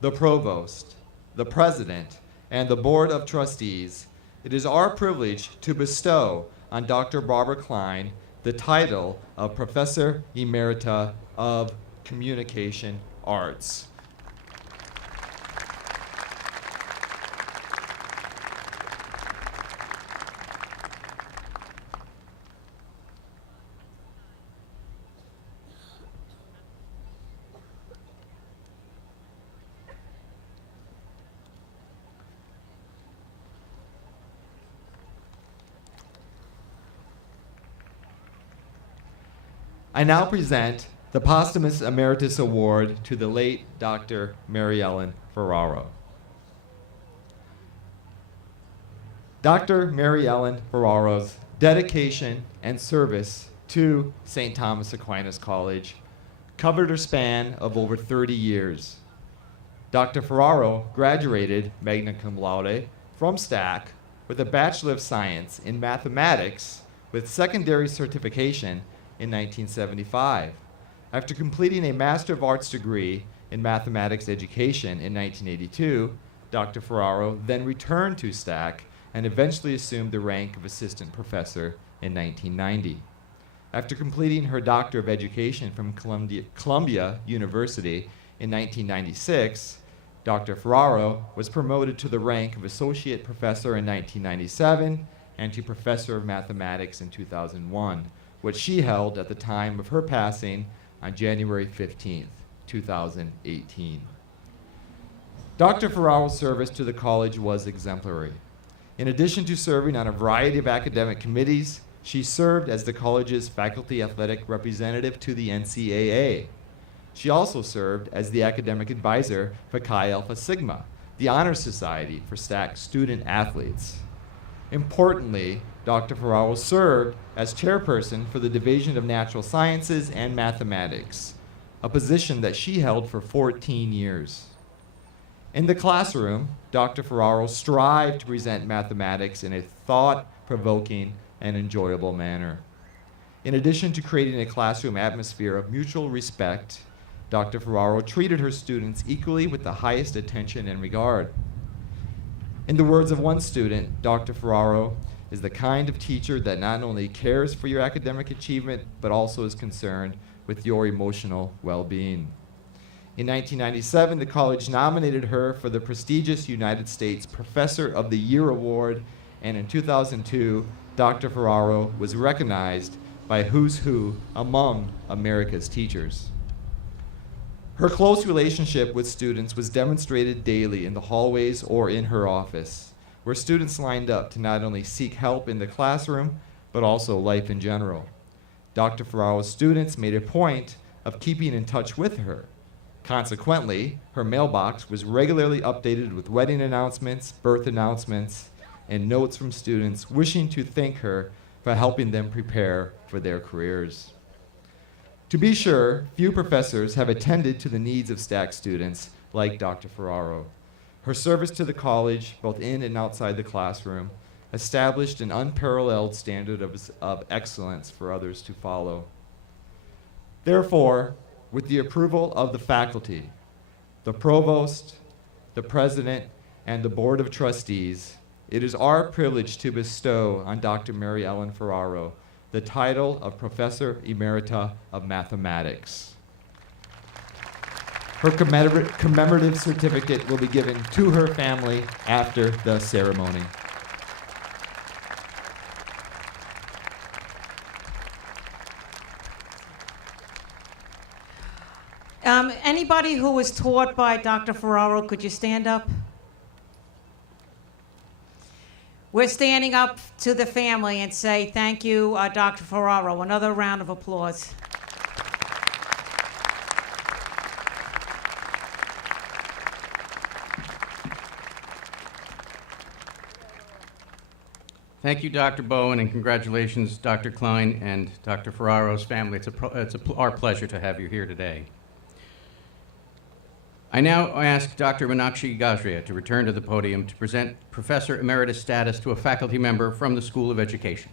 the provost, the president, and the board of trustees, it is our privilege to bestow on Dr. Barbara Klein the title of Professor Emerita of Communication Arts. I now present the posthumous Emeritus Award to the late Dr. Mary Ellen Ferraro. Dr. Mary Ellen Ferraro's dedication and service to St. Thomas Aquinas College covered her span of over 30 years. Dr. Ferraro graduated magna cum laude from STAC with a Bachelor of Science in Mathematics with secondary certification in 1975. After completing a Master of Arts degree in Mathematics Education in 1982, Dr. Ferraro then returned to STAC and eventually assumed the rank of Assistant Professor in 1990. After completing her Doctor of Education from Columbia University in 1996, Dr. Ferraro was promoted to the rank of Associate Professor in 1997 and to Professor of Mathematics in 2001, which she held at the time of her passing on January 15th, 2018. Dr. Ferraro's service to the college was exemplary. In addition to serving on a variety of academic committees, she served as the college's faculty athletic representative to the NCAA. She also served as the academic advisor for Chi Alpha Sigma, the honor society for STAC student athletes. Importantly, Dr. Ferraro served as chairperson for the Division of Natural Sciences and Mathematics, a position that she held for 14 years. In the classroom, Dr. Ferraro strived to present mathematics in a thought-provoking and enjoyable manner. In addition to creating a classroom atmosphere of mutual respect, Dr. Ferraro treated her students equally with the highest attention and regard. In the words of one student, Dr. Ferraro is the kind of teacher that not only cares for your academic achievement, but also is concerned with your emotional well-being. In 1997, the college nominated her for the prestigious United States Professor of the Year Award, and in 2002, Dr. Ferraro was recognized by Who's Who among America's teachers. Her close relationship with students was demonstrated daily in the hallways or in her office, where students lined up to not only seek help in the classroom, but also life in general. Dr. Ferraro's students made a point of keeping in touch with her. Consequently, her mailbox was regularly updated with wedding announcements, birth announcements, and notes from students wishing to thank her for helping them prepare for their careers. To be sure, few professors have attended to the needs of STAC students like Dr. Ferraro. Her service to the college, both in and outside the classroom, established an unparalleled standard of excellence for others to follow. Therefore, with the approval of the faculty, the provost, the president, and the board of trustees, it is our privilege to bestow on Dr. Mary Ellen Ferraro the title of Professor Emerita of Mathematics. Her commemorative certificate will be given to her family after the ceremony. Anybody who was taught by Dr. Ferraro, could you stand up? We're standing up to the family and say thank you, Dr. Ferraro. Another round of applause. Thank you, Dr. Bowen, and congratulations, Dr. Klein and Dr. Ferraro's family. It's our pleasure to have you here today. I now ask Dr. Meenakshi Gajria to return to the podium to present Professor Emeritus status to a faculty member from the School of Education.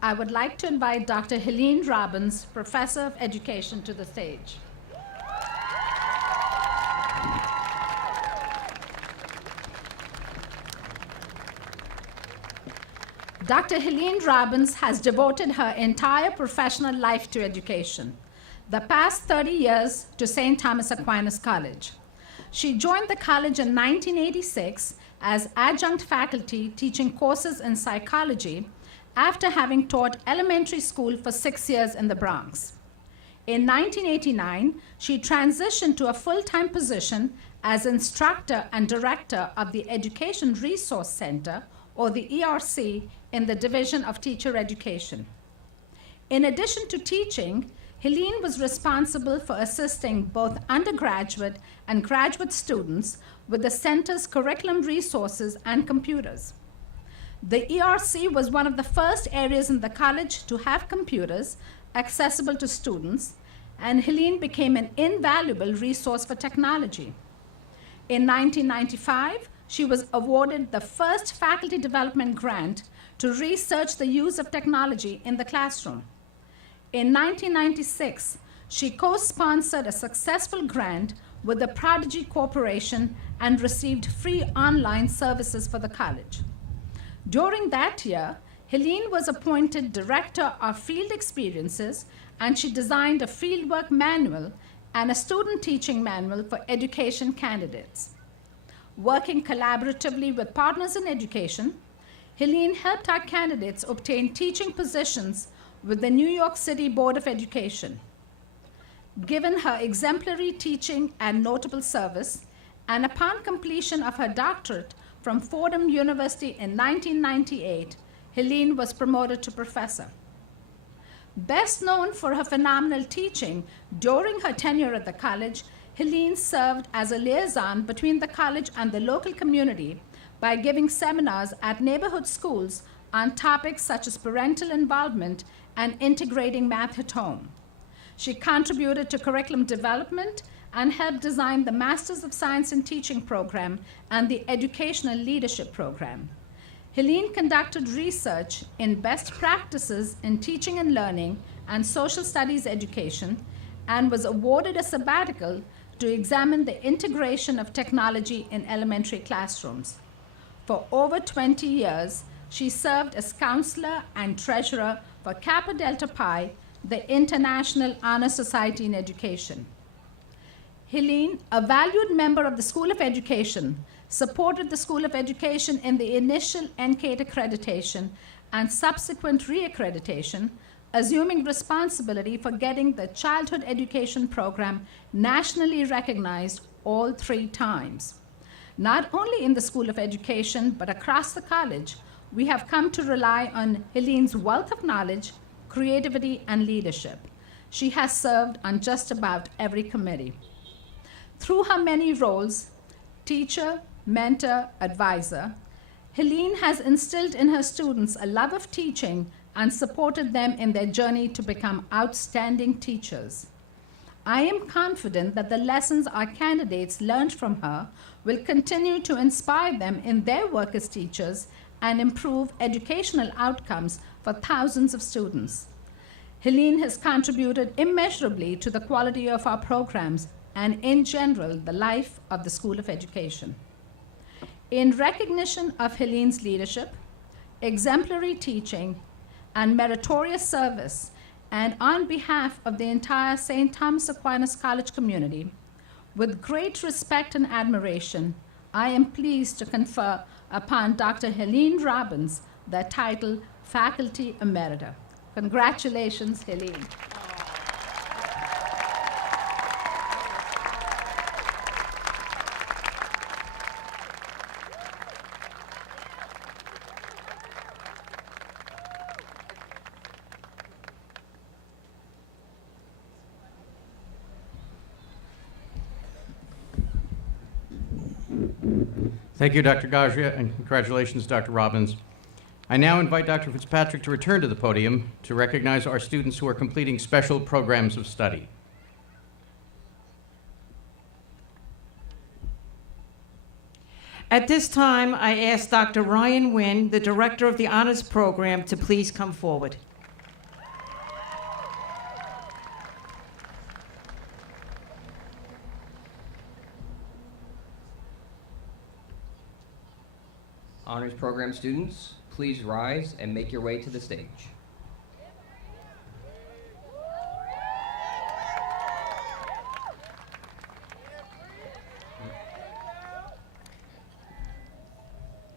I would like to invite Dr. Helene Robbins, Professor of Education, to the stage. Dr. Helene Robbins has devoted her entire professional life to education, the past 30 years to St. Thomas Aquinas College. She joined the college in 1986 as adjunct faculty teaching courses in psychology after having taught elementary school for 6 years in the Bronx. In 1989, she transitioned to a full-time position as instructor and director of the Education Resource Center, or the ERC, in the Division of Teacher Education. In addition to teaching, Helene was responsible for assisting both undergraduate and graduate students with the center's curriculum resources and computers. The ERC was one of the first areas in the college to have computers accessible to students, and Helene became an invaluable resource for technology. In 1995, she was awarded the first faculty development grant to research the use of technology in the classroom. In 1996, she co-sponsored a successful grant with the Prodigy Corporation and received free online services for the college. During that year, Helene was appointed Director of Field Experiences, and she designed a fieldwork manual and a student teaching manual for education candidates. Working collaboratively with partners in education, Helene helped our candidates obtain teaching positions with the New York City Board of Education. Given her exemplary teaching and notable service, and upon completion of her doctorate from Fordham University in 1998, Helene was promoted to professor. Best known for her phenomenal teaching during her tenure at the college, Helene served as a liaison between the college and the local community by giving seminars at neighborhood schools on topics such as parental involvement and integrating math at home. She contributed to curriculum development and helped design the Masters of Science in Teaching program and the Educational Leadership program. Helene conducted research in best practices in teaching and learning and social studies education, and was awarded a sabbatical to examine the integration of technology in elementary classrooms. For over 20 years, she served as counselor and treasurer for Kappa Delta Pi, the International Honor Society in Education. Helene, a valued member of the School of Education, supported the School of Education in the initial NCATE accreditation and subsequent reaccreditation, assuming responsibility for getting the childhood education program nationally recognized all 3 times. Not only in the School of Education, but across the college, we have come to rely on Helene's wealth of knowledge, creativity, and leadership. She has served on just about every committee. Through her many roles, teacher, mentor, advisor, Helene has instilled in her students a love of teaching and supported them in their journey to become outstanding teachers. I am confident that the lessons our candidates learned from her will continue to inspire them in their work as teachers and improve educational outcomes for thousands of students. Helene has contributed immeasurably to the quality of our programs and, in general, the life of the School of Education. In recognition of Helene's leadership, exemplary teaching, and meritorious service, and on behalf of the entire St. Thomas Aquinas College community, with great respect and admiration, I am pleased to confer upon Dr. Helene Robbins the title Faculty Emerita. Congratulations, Helene. Thank you, Dr. Gaggia, and congratulations, Dr. Robbins. I now invite Dr. Fitzpatrick to return to the podium to recognize our students who are completing special programs of study. At this time, I ask Dr. Ryan Wynn, the director of the Honors Program, to please come forward. Honors Program students, please rise and make your way to the stage.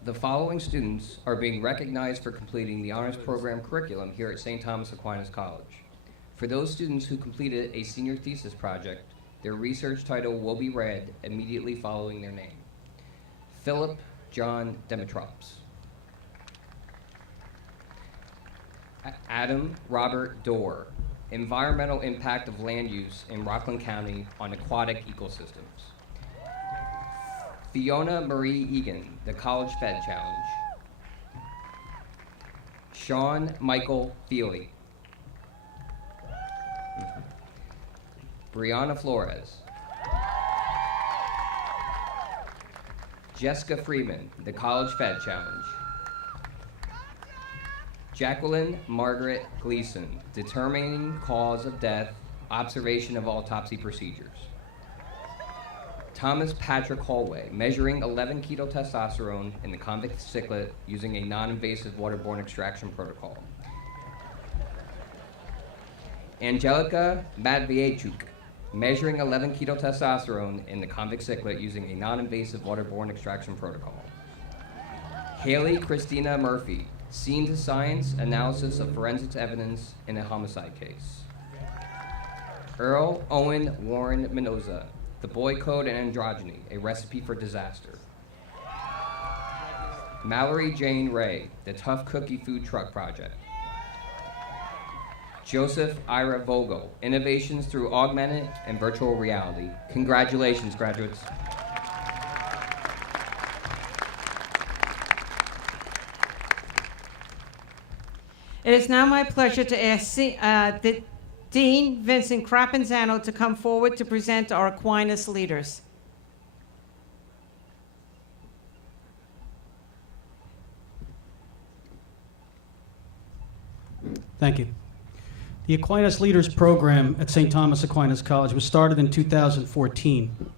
The following students are being recognized for completing the Honors Program curriculum here at St. Thomas Aquinas College. For those students who completed a senior thesis project, their research title will be read immediately following their name. Philip John Dimitrops. Adam Robert Dorr, Environmental Impact of Land Use in Rockland County on Aquatic Ecosystems. Fiona Marie Egan, the College Fed Challenge. Sean Michael Feely. Brianna Flores. Jessica Freeman, the College Fed Challenge. Jacqueline Margaret Gleason, Determining Cause of Death, Observation of Autopsy Procedures. Thomas Patrick Hallway, Measuring 11 Ketotestosterone in the Convict Ciclet using a non-invasive waterborne extraction protocol. Angelica Matviechuk, Measuring 11 Ketotestosterone in the Convict Ciclet using a non-invasive waterborne extraction protocol. Haley Christina Murphy, Scene to Science, Analysis of Forensics Evidence in a Homicide Case. Earl Owen Warren Minoza, The Boy Code and Androgyny, A Recipe for Disaster. Mallory Jane Ray, The Tough Cookie Food Truck Project. Joseph Ira Vogel, Innovations Through Augmented and Virtual Reality. Congratulations, graduates. It is now my pleasure to ask the Dean Vincent Crapanzano to come forward to present our Aquinas leaders. Thank you. The Aquinas Leaders Program at St. Thomas Aquinas College was started in 2014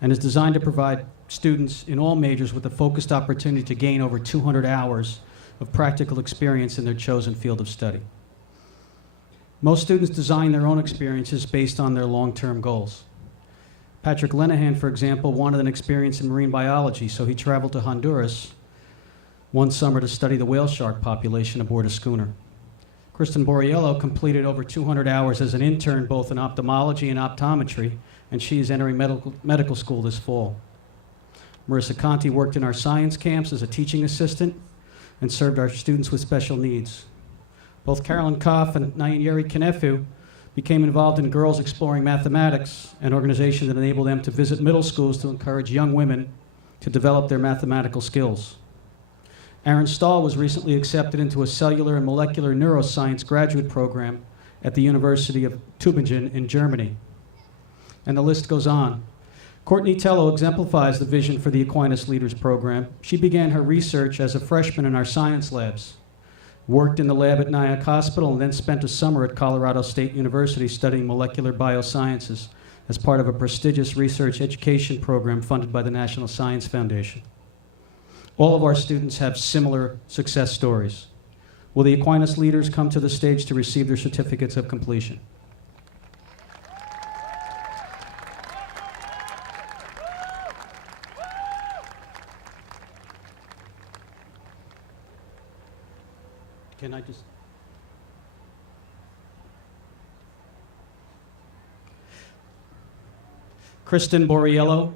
and is designed to provide students in all majors with a focused opportunity to gain over 200 hours of practical experience in their chosen field of study. Most students design their own experiences based on their long-term goals. Patrick Lenahan, for example, wanted an experience in marine biology, so he traveled to Honduras one summer to study the whale shark population aboard a schooner. Kristen Borriello completed over 200 hours as an intern both in ophthalmology and optometry, and she is entering medical school this fall. Marissa Conti worked in our science camps as a teaching assistant and served our students with special needs. Both Carolyn Koff and Nayanyeri Kenefu became involved in Girls Exploring Mathematics, an organization that enabled them to visit middle schools to encourage young women to develop their mathematical skills. Aaron Stahl was recently accepted into a cellular and molecular neuroscience graduate program at the University of Tübingen in Germany. And the list goes on. Courtney Tello exemplifies the vision for the Aquinas Leaders Program. She began her research as a freshman in our science labs, worked in the lab at Nyack Hospital, and then spent a summer at Colorado State University studying molecular biosciences as part of a prestigious research education program funded by the National Science Foundation. All of our students have similar success stories. Will the Aquinas leaders come to the stage to receive their certificates of completion? Can I just... Kristen Borriello,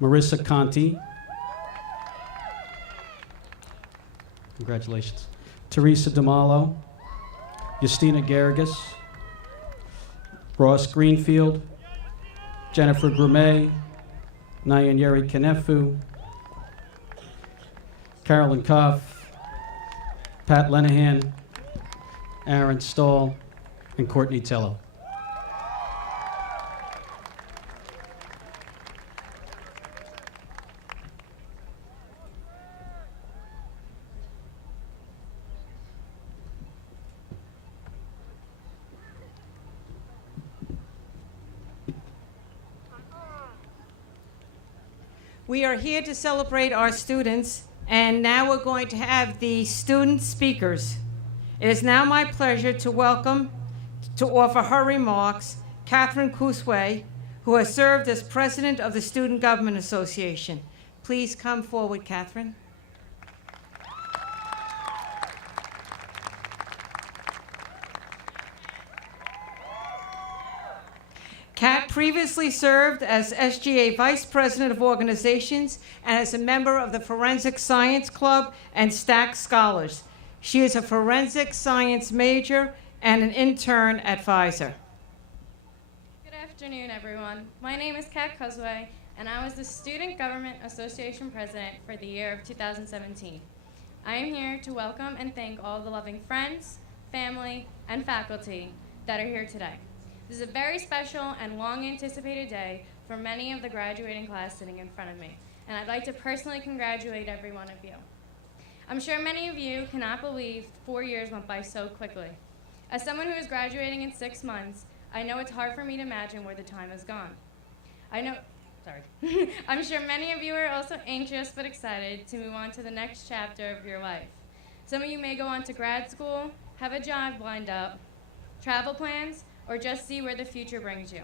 Marissa Conti, congratulations, Teresa DeMalo, Justina Garrigus, Ross Greenfield, Jennifer Grumet, Nayanyeri Kenefu, Carolyn Koff, Pat Lenahan, Aaron Stahl, and Courtney Tello. We are here to celebrate our students, and now we're going to have the student speakers. It is now my pleasure to offer her remarks, Catherine Kuswe, who has served as president of the Student Government Association. Please come forward, Catherine. Kat previously served as SGA Vice President of Organizations and as a member of the Forensic Science Club and STAC Scholars. She is a forensic science major and an intern at Pfizer. Good afternoon, everyone. My name is Kat Kuswe, and I was the Student Government Association President for the year of 2017. I am here to welcome and thank all the loving friends, family, and faculty that are here today. This is a very special and long-anticipated day for many of the graduating class sitting in front of me, and I'd like to personally congratulate every one of you. I'm sure many of you cannot believe 4 years went by so quickly. As someone who is graduating in 6 months, I know it's hard for me to imagine where the time has gone. I'm sure many of you are also anxious but excited to move on to the next chapter of your life. Some of you may go on to grad school, have a job lined up, travel plans, or just see where the future brings you.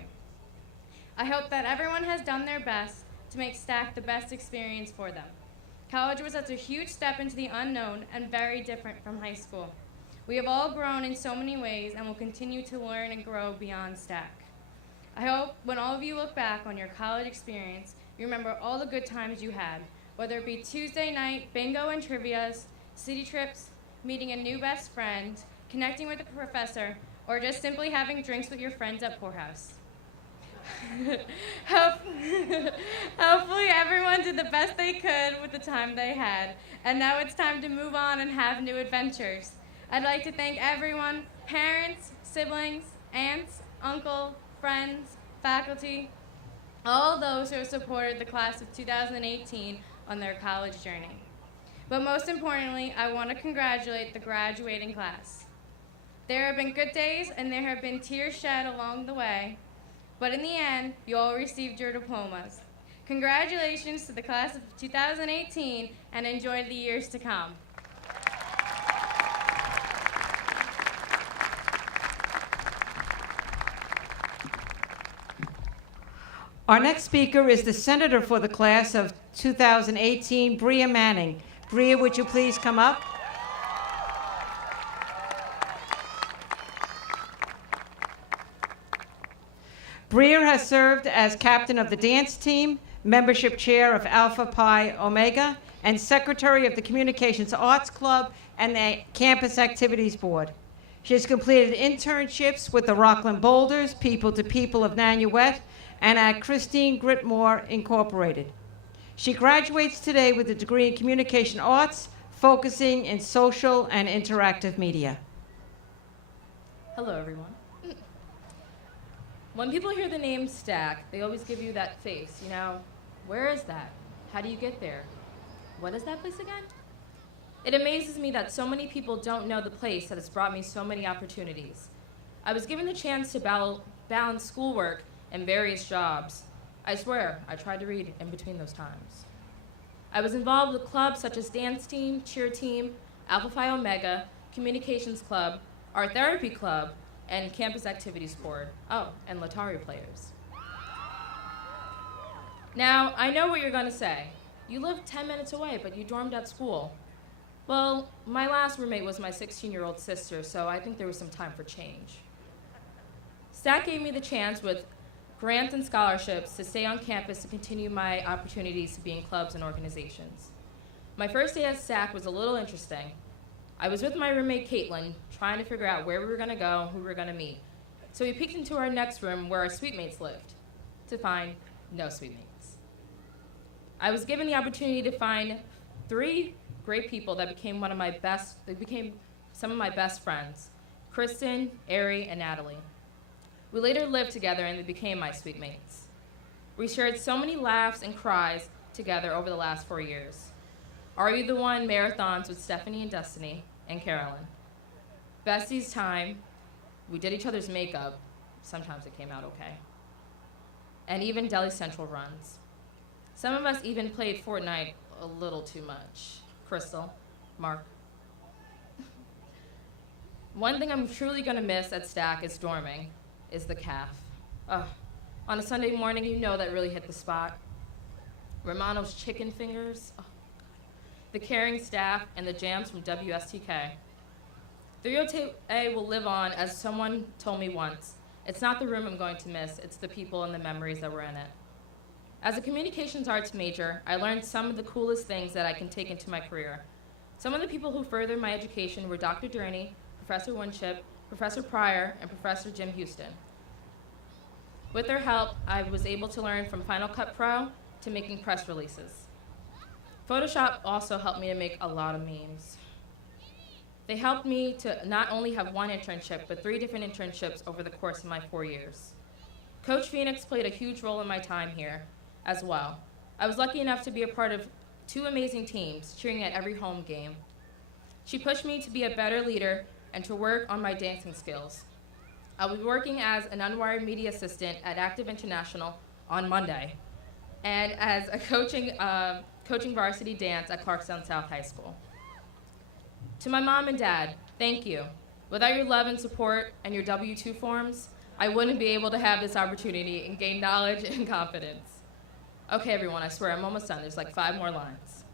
I hope that everyone has done their best to make STAC the best experience for them. College was such a huge step into the unknown and very different from high school. We have all grown in so many ways and will continue to learn and grow beyond STAC. I hope when all of you look back on your college experience, you remember all the good times you had, whether it be Tuesday night bingo and trivias, city trips, meeting a new best friend, connecting with a professor, or just simply having drinks with your friends at Poorhouse. Hopefully everyone did the best they could with the time they had, and now it's time to move on and have new adventures. I'd like to thank everyone, parents, siblings, aunts, uncle, friends, faculty, all those who have supported the class of 2018 on their college journey. But most importantly, I want to congratulate the graduating class. There have been good days and there have been tears shed along the way, but in the end, you all received your diplomas. Congratulations to the class of 2018 and enjoy the years to come. Our next speaker is the senator for the class of 2018, Bria Manning. Bria, would you please come up? Bria has served as captain of the dance team, membership chair of Alpha Pi Omega, and secretary of the Communications Arts Club and the Campus Activities Board. She has completed internships with the Rockland Boulders, People to People of Nanuet, and at Christine Gritmore Incorporated. She graduates today with a degree in Communication Arts, focusing in social and interactive media. Hello, everyone. When people hear the name Stack, they always give you that face, you know, where is that? How do you get there? What is that place again? It amazes me that so many people don't know the place that has brought me so many opportunities. I was given the chance to balance schoolwork and various jobs. I swear, I tried to read in between those times. I was involved with clubs such as dance team, cheer team, Alpha Phi Omega, communications club, art therapy club, and campus activities board. Oh, and Latari players. Now, I know what you're gonna say. You live 10 minutes away, but you dormed at school. Well, my last roommate was my 16-year-old sister, so I think there was some time for change. STAC gave me the chance with grants and scholarships to stay on campus to continue my opportunities to be in clubs and organizations. My first day at STAC was a little interesting. I was with my roommate Caitlin, trying to figure out where we were gonna go, who we were gonna meet. So we peeked into our next room where our suite mates lived, to find no suite mates. I was given the opportunity to find 3 great people that became some of my best friends, Kristen, Ari, and Natalie. We later lived together and they became my suite mates. We shared so many laughs and cries together over the last 4 years. Are You the One marathons with Stephanie and Destiny and Carolyn. Bestie's time, we did each other's makeup. Sometimes it came out okay. And even Deli Central runs. Some of us even played Fortnite a little too much. Crystal, Mark. One thing I'm truly gonna miss at STAC is dorming, is the calf. On a Sunday morning, you know that really hit the spot. Romano's chicken fingers, the caring staff, and the jams from WSTK. 302A will live on, as someone told me once. It's not the room I'm going to miss, it's the people and the memories that were in it. As a communications arts major, I learned some of the coolest things that I can take into my career. Some of the people who furthered my education were Dr. Durney, Professor Winship, Professor Pryor, and Professor Jim Houston. With their help, I was able to learn from Final Cut Pro to making press releases. Photoshop also helped me to make a lot of memes. They helped me to not only have one internship, but 3 different internships over the course of my 4 years. Coach Phoenix played a huge role in my time here as well. I was lucky enough to be a part of 2 amazing teams, cheering at every home game. She pushed me to be a better leader and to work on my dancing skills. I'll be working as an unwired media assistant at Active International on Monday, and as a coaching varsity dance at Clarkstown South High School. To my mom and dad, thank you. Without your love and support and your W-2 forms, I wouldn't be able to have this opportunity and gain knowledge and confidence. Okay, everyone, I swear I'm almost done. There's like 5 more lines.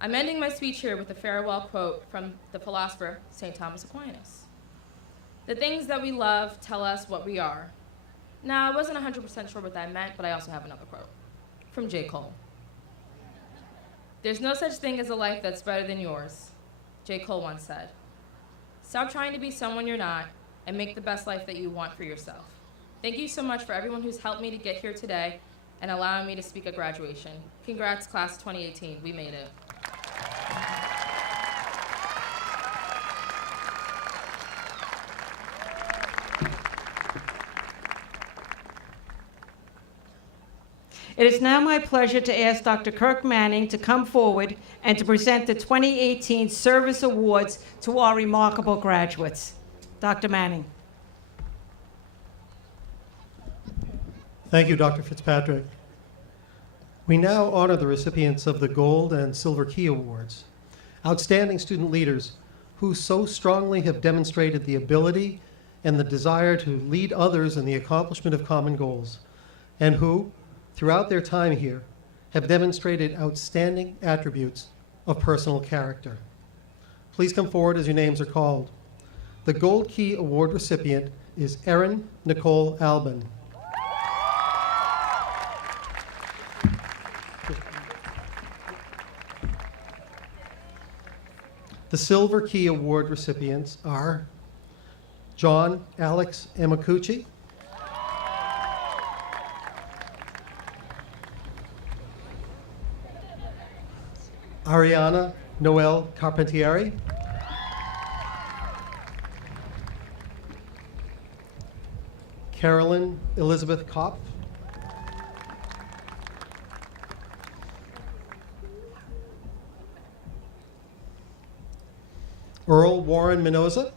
I'm ending my speech here with a farewell quote from the philosopher St. Thomas Aquinas. The things that we love tell us what we are. Now, I wasn't 100% sure what that meant, but I also have another quote from J. Cole. There's no such thing as a life that's better than yours, J. Cole once said. Stop trying to be someone you're not and make the best life that you want for yourself. Thank you so much for everyone who's helped me to get here today and allowing me to speak at graduation. Congrats, class 2018, we made it. It is now my pleasure to ask Dr. Kirk Manning to come forward and to present the 2018 Service Awards to our remarkable graduates. Dr. Manning. Thank you, Dr. Fitzpatrick. We now honor the recipients of the Gold and Silver Key Awards, outstanding student leaders who so strongly have demonstrated the ability and the desire to lead others in the accomplishment of common goals, and who, throughout their time here, have demonstrated outstanding attributes of personal character. Please come forward as your names are called. The Gold Key Award recipient is Erin Nicole Albin. The Silver Key Award recipients are John Alex Amakuchi, Ariana Noel Carpentieri, Carolyn Elizabeth Kopf, Earl Warren Minoza,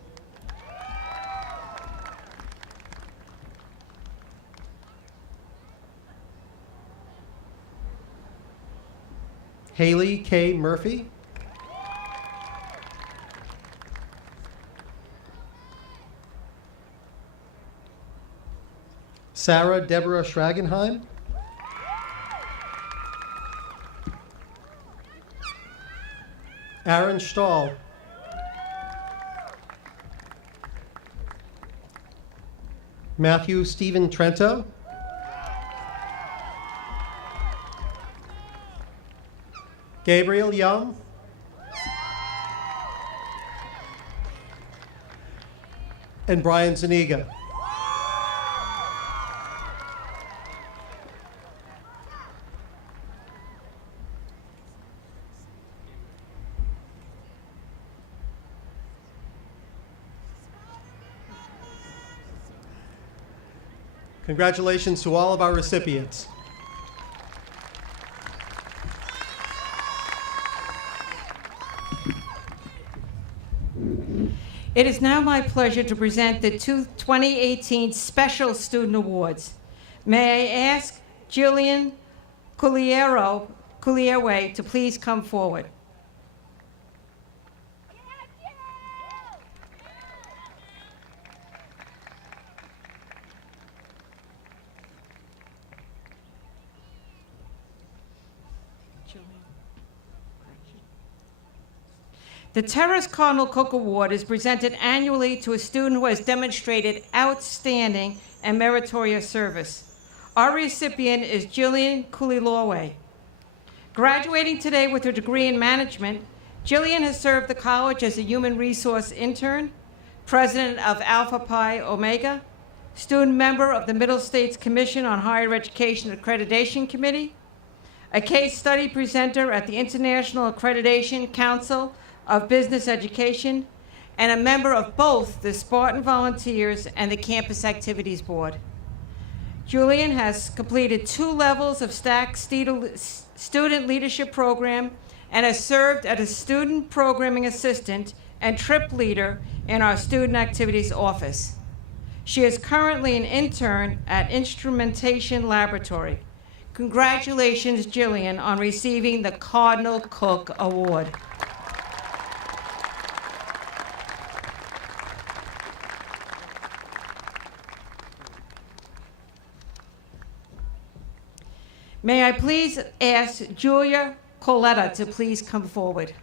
Haley K. Murphy, Sarah Deborah Schragenheim, Aaron Stahl, Matthew Stephen Trento, Gabriel Young, and Brian Zuniga. Congratulations to all of our recipients. It is now my pleasure to present the 2018 Special Student Awards. May I ask Jillian Culierwe to please come forward. The Terrace Cardinal Cook Award is presented annually to a student who has demonstrated outstanding and meritorious service. Our recipient is Jillian Culierwe. Graduating today with her degree in management, Jillian has served the college as a human resource intern, president of Alpha Pi Omega, student member of the Middle States Commission on Higher Education Accreditation Committee, a case study presenter at the International Accreditation Council of Business Education, and a member of both the Spartan Volunteers and the Campus Activities Board. Julian has completed 2 levels of STAC Student Leadership Program and has served as a Student Programming Assistant and Trip Leader in our Student Activities Office. She is currently an intern at Instrumentation Laboratory. Congratulations, Jillian, on receiving the Cardinal Cook Award. May I please ask Julia Coletta to please come forward.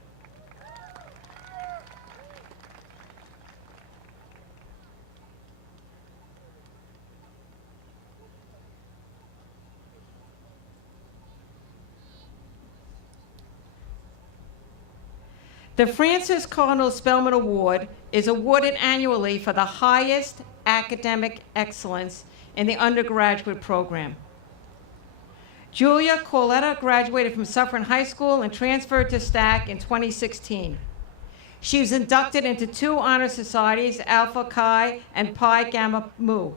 The Francis Cardinal Spellman Award is awarded annually for the highest academic excellence in the undergraduate program. Julia Coletta graduated from Suffern High School and transferred to STAC in 2016. She was inducted into 2 honor societies, Alpha Chi and Pi Gamma Mu.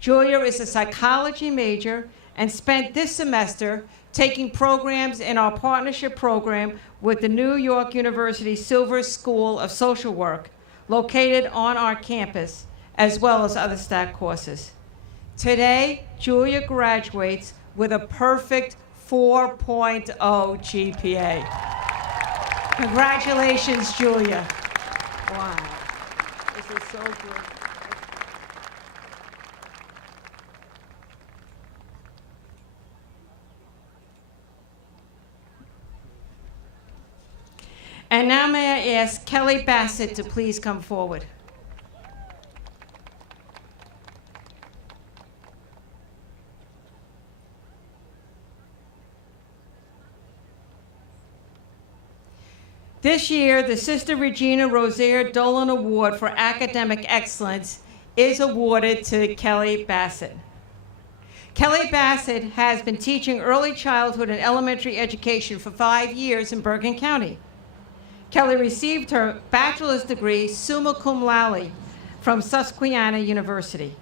Julia is a psychology major and spent this semester taking programs in our partnership program with the New York University Silver School of Social Work, located on our campus, as well as other STAC courses. Today, Julia graduates with a perfect 4.0 GPA. Congratulations, Julia. Wow, this is so good. And now may I ask Kelly Bassett to please come forward. This year, the Sister Regina Rosaire Dolan Award for Academic Excellence is awarded to Kelly Bassett. Kelly Bassett has been teaching early childhood and elementary education for 5 years in Bergen County. Kelly received her bachelor's degree summa cum laude from Susquehanna University.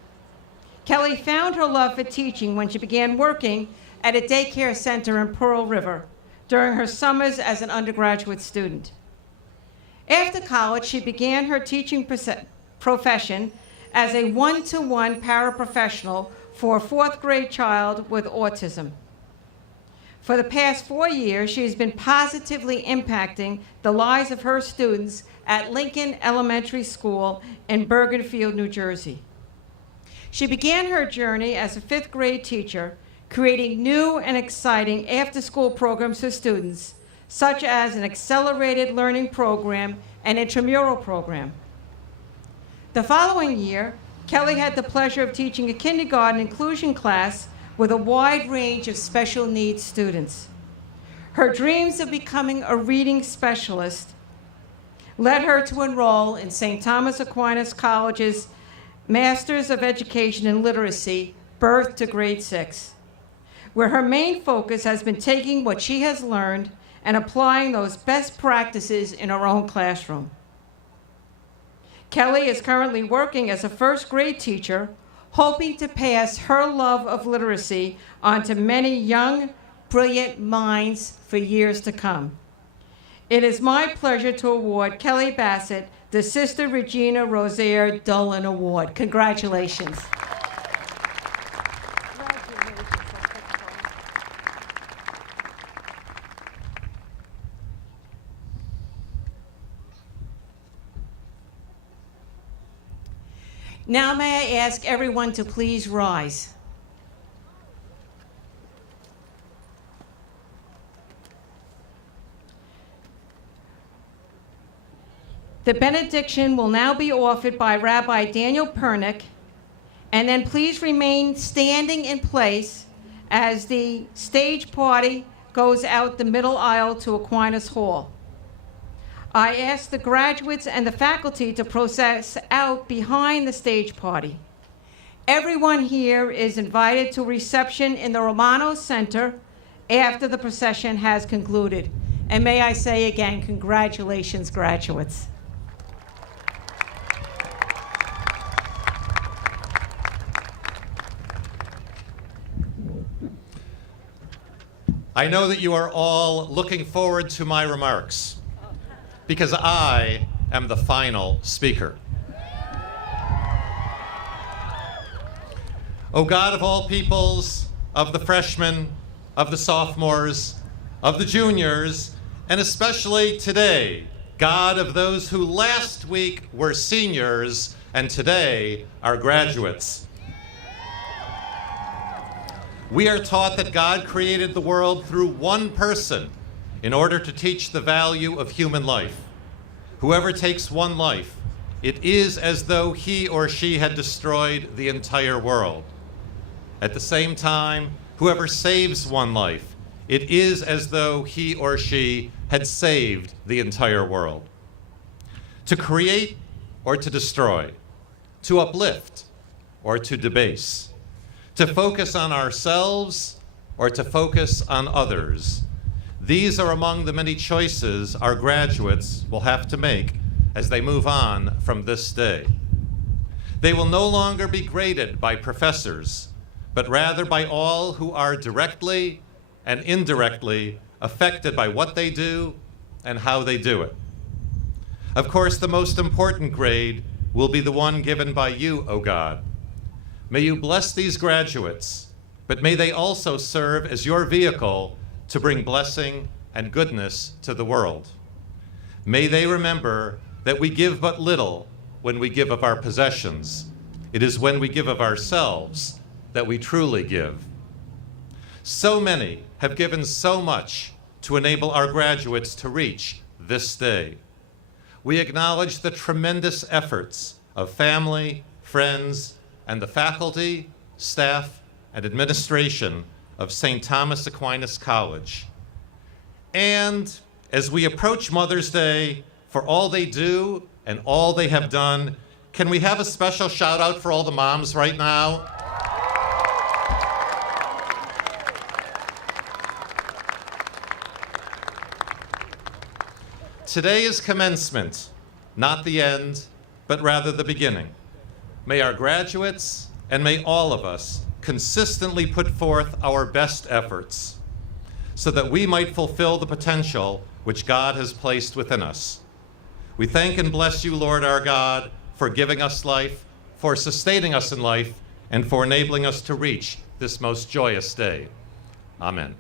Kelly found her love for teaching when she began working at a daycare center in Pearl River during her summers as an undergraduate student. After college, she began her teaching profession as a one-to-one paraprofessional for a 4th grade child with autism. For the past 4 years, she has been positively impacting the lives of her students at Lincoln Elementary School in Bergenfield, New Jersey. She began her journey as a 5th grade teacher, creating new and exciting after-school programs for students, such as an accelerated learning program and intramural program. The following year, Kelly had the pleasure of teaching a kindergarten inclusion class with a wide range of special needs students. Her dreams of becoming a reading specialist led her to enroll in St. Thomas Aquinas College's Masters of Education in Literacy, Birth to Grade 6, where her main focus has been taking what she has learned and applying those best practices in her own classroom. Kelly is currently working as a 1st grade teacher, hoping to pass her love of literacy on to many young, brilliant minds for years to come. It is my pleasure to award Kelly Bassett the Sister Regina Rosaire Dolan Award. Congratulations. Now may I ask everyone to please rise. The benediction will now be offered by Rabbi Daniel Pernick, and then please remain standing in place as the stage party goes out the middle aisle to Aquinas Hall. I ask the graduates and the faculty to process out behind the stage party. Everyone here is invited to a reception in the Romano Center after the procession has concluded. And may I say again, congratulations, graduates. I know that you are all looking forward to my remarks, because I am the final speaker. O God of all peoples, of the freshmen, of the sophomores, of the juniors, and especially today, God of those who last week were seniors and today are graduates. We are taught that God created the world through one person in order to teach the value of human life. Whoever takes one life, it is as though he or she had destroyed the entire world. At the same time, whoever saves one life, it is as though he or she had saved the entire world. To create or to destroy, to uplift or to debase, to focus on ourselves or to focus on others. These are among the many choices our graduates will have to make as they move on from this day. They will no longer be graded by professors, but rather by all who are directly and indirectly affected by what they do and how they do it. Of course, the most important grade will be the one given by you, O God. May you bless these graduates, but may they also serve as your vehicle to bring blessing and goodness to the world. May they remember that we give but little when we give of our possessions. It is when we give of ourselves that we truly give. So many have given so much to enable our graduates to reach this day. We acknowledge the tremendous efforts of family, friends, and the faculty, staff, and administration of St. Thomas Aquinas College. And as we approach Mother's Day, for all they do and all they have done, can we have a special shout out for all the moms right now? Today is commencement, not the end, but rather the beginning. May our graduates and may all of us consistently put forth our best efforts so that we might fulfill the potential which God has placed within us. We thank and bless you, Lord our God, for giving us life, for sustaining us in life, and for enabling us to reach this most joyous day. Amen.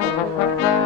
Thank you.